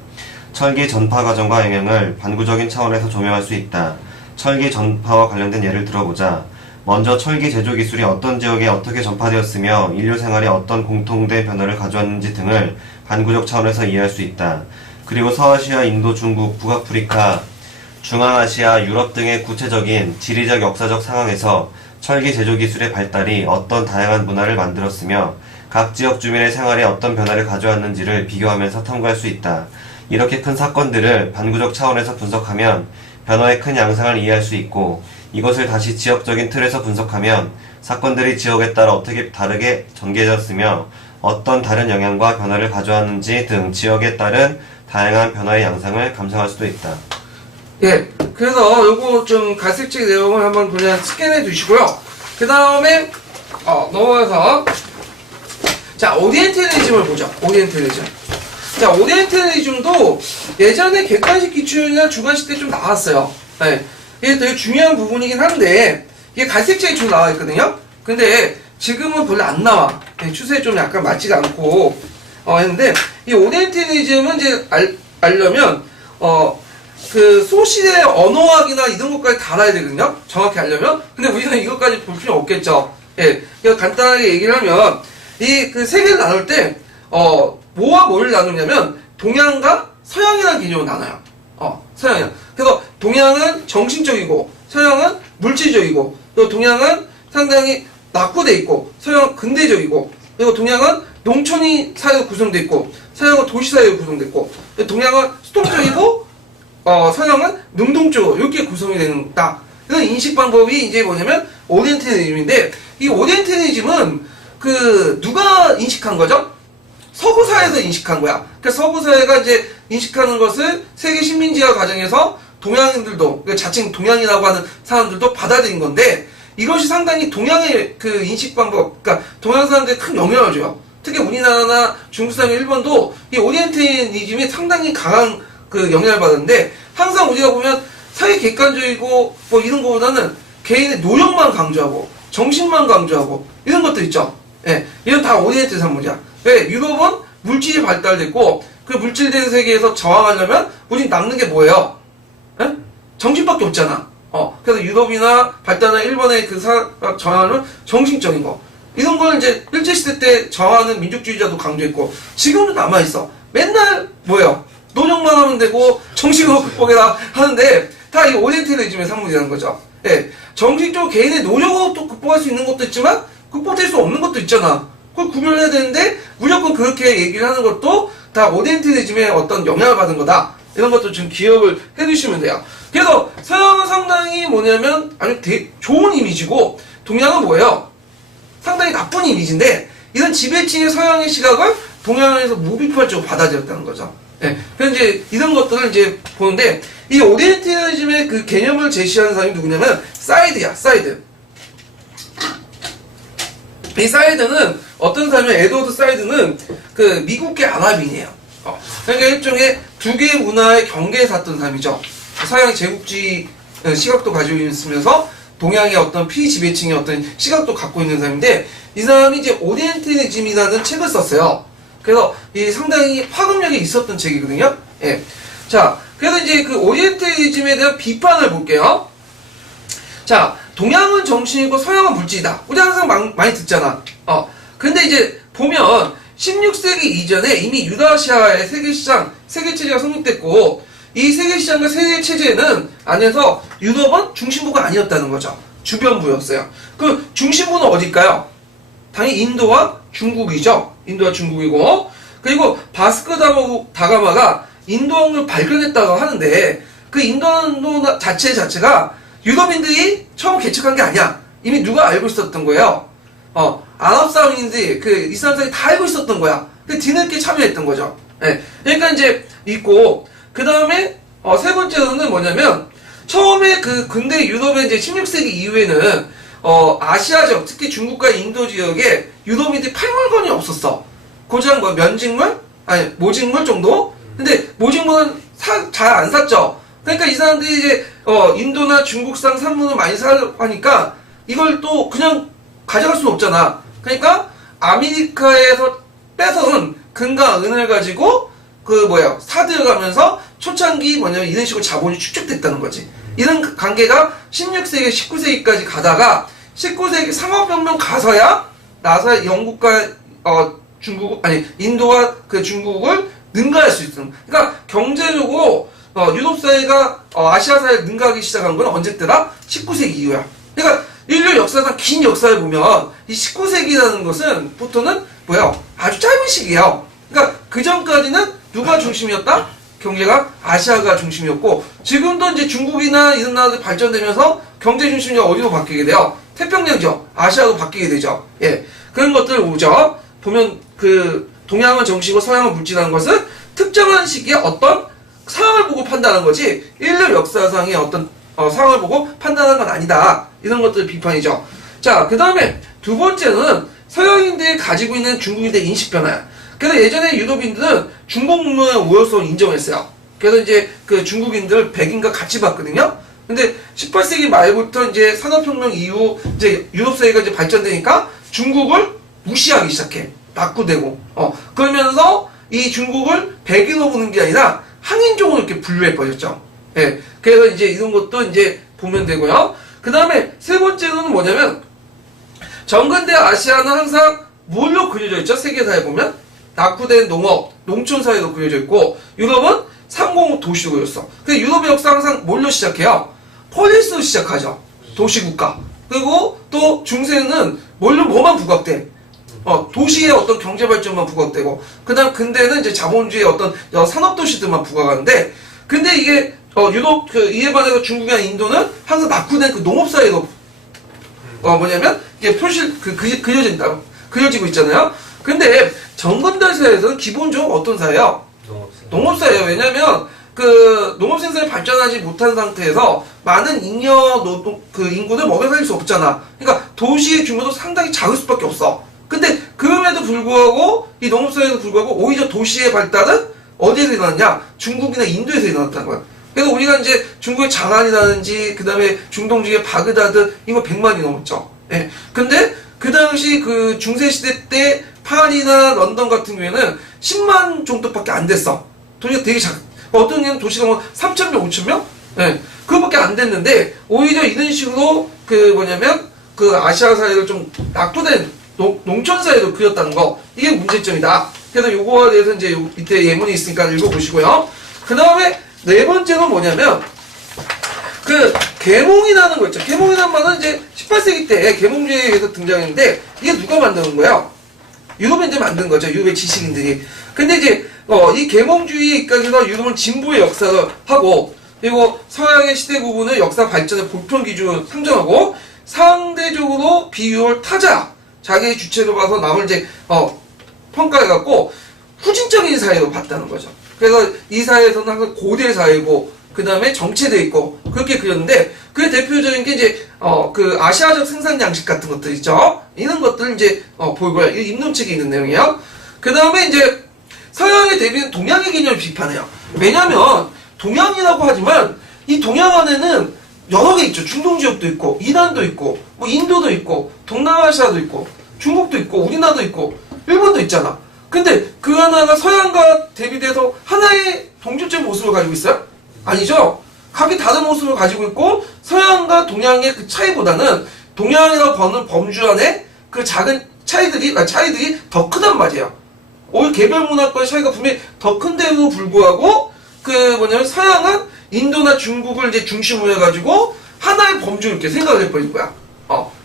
철기 전파 과정과 영향을 반구적인 차원에서 조명할 수 있다. 철기 전파와 관련된 예를 들어보자. 먼저 철기 제조 기술이 어떤 지역에 어떻게 전파되었으며 인류 생활에 어떤 공통된 변화를 가져왔는지 등을 반구적 차원에서 이해할 수 있다. 그리고 서아시아, 인도, 중국, 북아프리카, 중앙아시아, 유럽 등의 구체적인 지리적 역사적 상황에서 철기 제조 기술의 발달이 어떤 다양한 문화를 만들었으며 각 지역 주민의 생활에 어떤 변화를 가져왔는지를 비교하면서 탐구할 수 있다. 이렇게 큰 사건들을 반구적 차원에서 분석하면 변화의 큰 양상을 이해할 수 있고 이것을 다시 지역적인 틀에서 분석하면 사건들이 지역에 따라 어떻게 다르게 전개되었으며 어떤 다른 영향과 변화를 가져왔는지 등 지역에 따른 다양한 변화의 양상을 감상할 수도 있다. 예, 그래서 요거 좀 갈색책 내용을 한번 그냥 스캔해 두시고요. 그 다음에 넘어가서 자, 오리엔탈리즘을 보죠. 오리엔탈리즘. 자, 오리엔탈리즘도 예전에 객관식 기출이나 주관식 때 좀 나왔어요. 네. 이게 되게 중요한 부분이긴 한데 이게 갈색책에 좀 나와 있거든요. 근데 지금은 별로 안 나와. 네, 추세에 좀 약간 맞지가 않고 했는데 이 오리엔탈리즘은 이제 알려면 그 소시의 언어학이나 이런 것까지 다 알아야 되거든요. 정확히 알려면. 근데 우리는 이것까지 볼 필요 없겠죠. 예. 그래서 간단하게 얘기를 하면 이 그 세 개를 나눌 때 뭐와 뭐를 나누냐면 동양과 서양이라는 개념을 나눠요. 서양이야. 그래서 동양은 정신적이고 서양은 물질적이고 그리고 동양은 상당히 낙후돼 있고 서양은 근대적이고 그리고 동양은 농촌이 사회로 구성돼 있고 서양은 도시 사회로 구성돼 있고 동양은 수동적이고 서양은 능동적으로 이렇게 구성이 된다. 그래서 인식 방법이 이제 뭐냐면 오리엔탈리즘인데 이 오리엔탈리즘은 그 누가 인식한 거죠? 서구 사회에서 인식한 거야. 그러니까 서구 사회가 이제 인식하는 것을 세계 식민지화 과정에서 동양인들도 그러니까 자칭 동양이라고 하는 사람들도 받아들인 건데 이것이 상당히 동양의 그 인식 방법, 그러니까 동양 사람들이 큰 영향을 줘요. 특히 우리나라나 중국상, 일본도 이 오리엔테리즘이 상당히 강한 그 영향을 받았는데 항상 우리가 보면 사회 객관적이고 뭐 이런 거보다는 개인의 노력만 강조하고 정신만 강조하고 이런 것들 있죠. 예, 이런 다 오리엔트 산물이야. 왜? 유럽은 물질이 발달됐고 그 물질된 세계에서 저항하려면 우린 남는 게 뭐예요? 예? 정신밖에 없잖아. 그래서 유럽이나 발달한 일본의 그 저항은 정신적인 거. 이런 걸 이제 일제시대 때 저항하는 민족주의자도 강조했고 지금도 남아있어. 맨날 뭐예요? 노력만 하면 되고 정식으로 극복해라 하는데 다 이 오리엔탈리즘의 산물이라는 거죠. 예, 정식적으로 개인의 노력으로 또 극복할 수 있는 것도 있지만 극복될 수 없는 것도 있잖아. 그걸 구별해야 되는데 무조건 그렇게 얘기를 하는 것도 다 오리엔탈리즘의 어떤 영향을 받은 거다. 이런 것도 좀 기억을 해두시면 돼요. 그래서 서양은 상당히 뭐냐면 아주 좋은 이미지고 동양은 뭐예요? 상당히 나쁜 이미지인데 이런 지배층의 서양의 시각을 동양에서 무비판적으로 받아들였다는 거죠. 예. 그래서 이제 이런 것들을 이제 보는데 이 오리엔탈리즘의 그 개념을 제시하는 사람이 누구냐면 사이드야, 사이드. 이 사이드는 어떤 사람이면 에드워드 사이드는 그 미국계 아랍인이에요. 그러니까 일종의 두 개의 문화의 경계에 샀던 사람이죠. 서양의 제국주의 시각도 가지고 있으면서 동양의 어떤 피지배층의 어떤 시각도 갖고 있는 사람인데 이 사람이 이제 오리엔탈리즘이라는 책을 썼어요. 그래서 이 상당히 파급력이 있었던 책이거든요. 예. 자, 그래서 이제 그 오리엔탈리즘에 대한 비판을 볼게요. 자, 동양은 정신이고 서양은 물질이다. 우리 항상 많이 듣잖아. 근데 이제 보면 16세기 이전에 이미 유라시아의 세계시장, 세계체제가 성립됐고 이 세계시장과 세계체제는 안에서 유럽은 중심부가 아니었다는 거죠. 주변부였어요. 그 중심부는 어딜까요? 당연히 인도와 중국이죠. 인도와 중국이고 그리고 바스크 다가마가 인도항을 발견했다고 하는데 그 인도 자체가 유럽인들이 처음 개척한 게 아니야. 이미 누가 알고 있었던 거예요. 아랍사람인지 그 이슬람사람이 다 알고 있었던 거야. 근데 뒤늦게 참여했던 거죠. 예. 그러니까 이제 있고 그 다음에 세 번째로는 뭐냐면 처음에 그 근대 유럽의 이제 16세기 이후에는 아시아적 특히 중국과 인도 지역에 유럽인들이 팔 물건이 없었어. 고작 뭐 면직물? 아니 모직물 정도? 근데 모직물은 잘 안 샀죠. 그러니까 이 사람들이 이제 인도나 중국산 산물을 많이 사려고 하니까 이걸 또 그냥 가져갈 수는 없잖아. 그러니까 아메리카에서 뺏어온 금과 은을 가지고 사들여가면서 초창기 뭐냐면 이런 식으로 자본이 축적됐다는 거지. 이런 관계가 16세기, 19세기까지 가다가 19세기 상업혁명 가서야 나서 영국과 인도와 그 중국을 능가할 수 있는. 그러니까 경제적으로 유럽 사회가 아시아 사회를 능가하기 시작한 건 언제때다? 19세기 이후야. 그러니까 인류 역사상 긴 역사를 보면 이 19세기라는 것은 보통은 아주 짧은 시기예요. 그러니까 그 전까지는 누가 중심이었다? 경제가 아시아가 중심이었고 지금도 이제 중국이나 이런 나라들 발전되면서 경제 중심이 어디로 바뀌게 돼요? 태평양죠. 아시아로 바뀌게 되죠. 예. 그런 것들을 보죠. 보면 그 동양은 정신이고 서양은 물질이라는 것은 특정한 시기에 어떤 상황을 보고 판단하는 거지 인류 역사상의 어떤 상황을 보고 판단하는 건 아니다. 이런 것들 비판이죠. 자, 그 다음에 두 번째는 서양인들이 가지고 있는 중국인들의 인식 변화야. 그래서 예전에 유럽인들은 중국 문화의 우월성을 인정했어요. 그래서 이제 그 중국인들 백인과 같이 봤거든요. 근데 18세기 말부터 이제 산업혁명 이후 이제 유럽 사회가 이제 발전되니까 중국을 무시하기 시작해. 낙후되고. 그러면서 이 중국을 백인으로 보는 게 아니라 한인종으로 이렇게 분류해버렸죠. 예. 그래서 이제 이런 것도 이제 보면 되고요. 그 다음에 세 번째로는 뭐냐면, 정근대 아시아는 항상 뭘로 그려져 있죠? 세계사에 보면? 낙후된 농업, 농촌사회로 그려져 있고, 유럽은 상공업 도시로 그렸어. 근데 유럽의 역사 항상 뭘로 시작해요? 폴리스로 시작하죠. 도시국가. 그리고 또 중세는 뭐만 부각돼? 도시의 어떤 경제발전만 부각되고, 그 다음 근대는 이제 자본주의의 어떤 산업도시들만 부각하는데, 근데 이게, 유럽, 이에 반해서 중국이나 인도는 항상 낙후된 그 농업사회로, 이게 그려지고 있잖아요. 근데 정근대 사회에서는 기본적으로 어떤 사회예요? 농업사회예요. 왜냐면, 농업 생산이 발전하지 못한 상태에서 많은 잉여 인구를 먹여 살릴 수 없잖아. 그러니까 도시의 규모도 상당히 작을 수밖에 없어. 근데 그럼에도 불구하고 이 농업사회에도 불구하고 오히려 도시의 발달은 어디에서 일어났냐? 중국이나 인도에서 일어났다는 거야. 그래서 우리가 이제 중국의 장안이라든지 그 다음에 중동 중에 바그다드 이거 100만이 넘었죠. 예. 근데 그 당시 그 중세시대 때 파리나 런던 같은 경우에는 10만 정도밖에 안 됐어. 도시가 되게 어떤 경우는 도시가 뭐 3,000명, 5,000명? 예. 그거밖에 안 됐는데 오히려 이런 식으로 그 뭐냐면 그 아시아 사회를 좀 낙후된 농촌 사회로 그렸다는 거 이게 문제점이다. 그래서 요거에 대해서 이제 이때 예문이 있으니까 읽어보시고요. 그 다음에 네 번째는 뭐냐면 그 계몽이라는 거 있죠. 계몽이라는 말은 이제 18세기 때 계몽주의에 의해서 등장했는데 이게 누가 만드는 거예요? 유럽이 이제 만든 거죠. 유럽의 지식인들이. 근데 이제 이 계몽주의 입각에서 유럽은 진보의 역사를 하고 그리고 서양의 시대 구분을 역사 발전의 보편 기준을 상정하고 상대적으로 비유월 타자 자기의 주체로 봐서 남을 이제 평가해갖고 후진적인 사회로 봤다는 거죠. 그래서 이 사회에서는 항상 고대 사회고 그 다음에 정체되어 있고 그렇게 그렸는데 그 대표적인 게 이제 그 아시아적 생산 양식 같은 것들 있죠. 이런 것들 이제 보이고요. 이 입론책에 있는 내용이에요. 그 다음에 이제 서양의 대비는 동양의 개념을 비판해요. 왜냐하면 동양이라고 하지만 이 동양 안에는 여러 개 있죠. 중동 지역도 있고 이란도 있고 뭐 인도도 있고 동남아시아도 있고 중국도 있고 우리나라도 있고 일본도 있잖아. 근데 그 하나가 서양과 대비돼서 하나의 동질적인 모습을 가지고 있어요? 아니죠. 각기 다른 모습을 가지고 있고 서양과 동양의 그 차이보다는 동양이라고 보는 범주 안에 그 작은 차이들이 더 크단 말이에요. 오히려 개별 문화권의 차이가 분명히 더 큰데도 불구하고 그 뭐냐면 서양은 인도나 중국을 이제 중심으로 해가지고 하나의 범주를 이렇게 생각을 해버린 거야.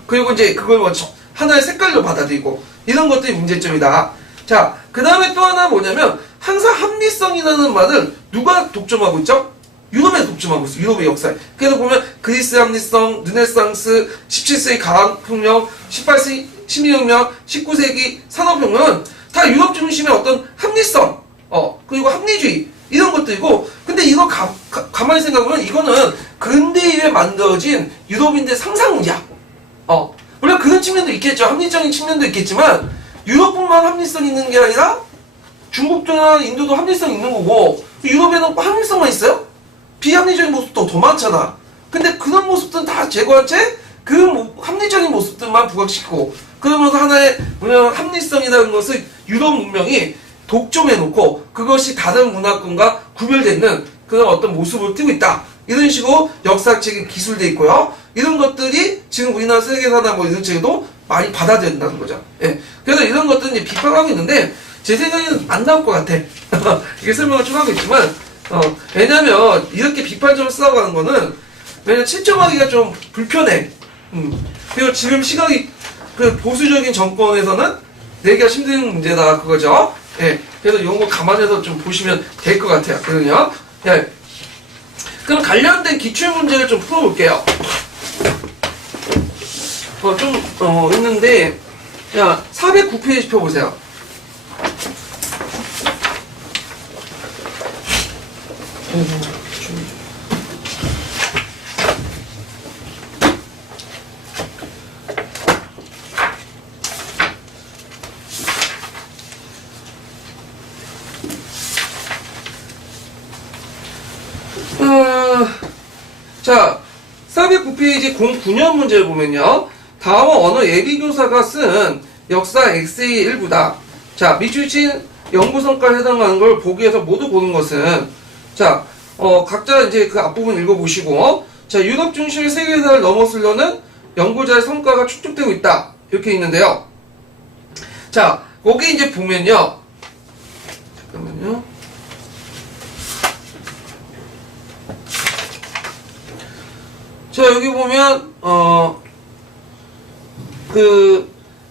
그리고 이제 그걸 뭐 하나의 색깔로 받아들이고 이런 것들이 문제점이다. 자, 그 다음에 또 하나 뭐냐면 항상 합리성이라는 말을 누가 독점하고 있죠? 유럽에 독점하고 있어. 유럽의 역사에. 그래서 보면 그리스 합리성, 르네상스, 17세기 과학혁명, 18세기 식민혁명, 19세기 산업혁명은 다 유럽 중심의 어떤 합리성, 그리고 합리주의 이런 것들이고 근데 이거 가만히 생각해보면 이거는 근대에 만들어진 유럽인들의 상상이야. 물론 그런 측면도 있겠죠. 합리적인 측면도 있겠지만 유럽뿐만 합리성이 있는 게 아니라 중국도나 인도도 합리성이 있는 거고 유럽에는 합리성만 있어요? 비합리적인 모습도 더 많잖아. 근데 그런 모습들은 다 제거한 채 그 합리적인 모습들만 부각시키고 그러면서 하나의 뭐냐면 합리성이라는 것을 유럽 문명이 독점해놓고 그것이 다른 문화권과 구별되는 그런 어떤 모습을 띠고 있다. 이런 식으로 역사책이 기술돼 있고요. 이런 것들이 지금 우리나라 세계사나 뭐 이런 책에도 많이 받아들인다는 거죠. 예. 그래서 이런 것들은 이제 비판하고 있는데 제 생각에는 안 나올 것 같아. 이게 설명을 좀 하고 있지만 왜냐면 이렇게 비판적으로 써가는 거는 왜냐면 채점하기가 좀 불편해. 그리고 지금 시각이 그 보수적인 정권에서는 내기가 힘든 문제다 그거죠. 예. 그래서 이런 거 감안해서 좀 보시면 될 것 같아요. 그러면요. 예. 그럼 관련된 기출 문제를 좀 풀어볼게요. 있는데, 야, 409페이지 펴보세요. 자, 409페이지 09년 문제를 보면요. 다음은 어느 예비교사가 쓴 역사 X의 일부다. 자, 밑줄친 연구 성과에 해당하는 걸 보기에서 모두 보는 것은 자, 각자 이제 그 앞부분 읽어보시고 자, 유럽 중심의 세계사를 넘어서려는 연구자의 성과가 축적되고 있다. 이렇게 있는데요. 자, 거기 이제 보면요. 잠깐만요. 자, 여기 보면,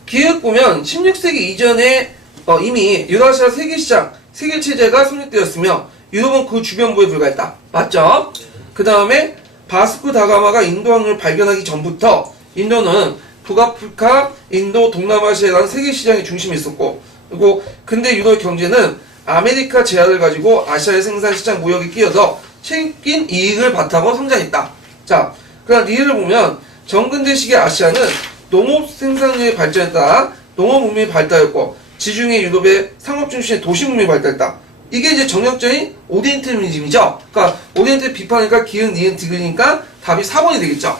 기획 보면 16세기 이전에 이미 유라시아 세계시장, 세계체제가 성립되었으며 유럽은 그 주변부에 불과했다. 맞죠? 그 다음에 바스코 다가마가 인도 항로를 발견하기 전부터 인도는 북아프리카, 인도, 동남아시아라는 세계시장의 중심에 있었고 그리고 근대 유럽 경제는 아메리카 제약을 가지고 아시아의 생산시장 무역에 끼어서 생긴 이익을 바탕으로 성장했다. 자, 그럼 리를 보면 정근대 시기 아시아는 농업 생산력의 발전에 따라 농업 문명이 발달했고 지중해 유럽의 상업 중심의 도시 문명이 발달했다. 이게 이제 정략적인 오리엔탈리즘이죠. 그러니까 오리엔탈 비판이니까 기은, 니은, 디귿이니까 답이 4번이 되겠죠.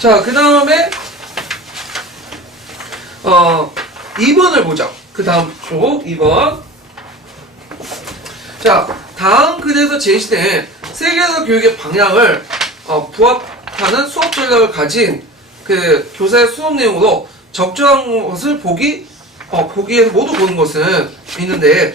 자, 그 다음에 2번을 보죠. 그 다음 쪽 2번. 자, 다음 글에서 제시된 세계사 교육의 방향을 부합하는 수업 전략을 가진 그 교사의 수업 내용으로 적절한 것을 보기에서 모두 보는 것은 있는데,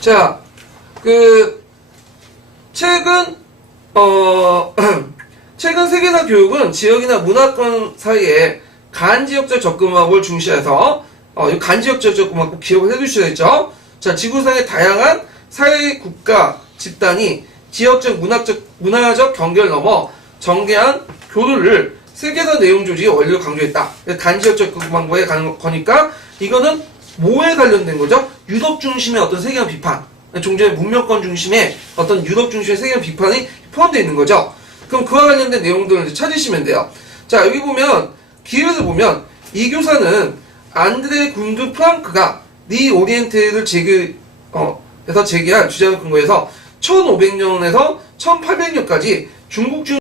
자, 최근 세계사 교육은 지역이나 문화권 사이에 간지역적 접근학을 중시해서, 이 간지역적 접근학 꼭 기억을 해두셔야겠죠? 자, 지구상의 다양한 사회, 국가, 집단이 지역적, 문화적 경계를 넘어 정개한 교류를 세계사 내용 조직의 원리로 강조했다. 간지역적 접근학에 가는 거니까, 이거는 뭐에 관련된 거죠? 유럽 중심의 어떤 세계관 비판. 종전의 문명권 중심의 어떤 유럽 중심의 세계관 비판이 포함되어 있는 거죠. 그럼 그와 관련된 내용들을 이제 찾으시면 돼요. 자, 여기 보면, 기회에서 보면, 이 교사는 안드레 군드 프랑크가 리오리엔테를 제기한 주장을 근거해서 1500년에서 1800년까지 중국 중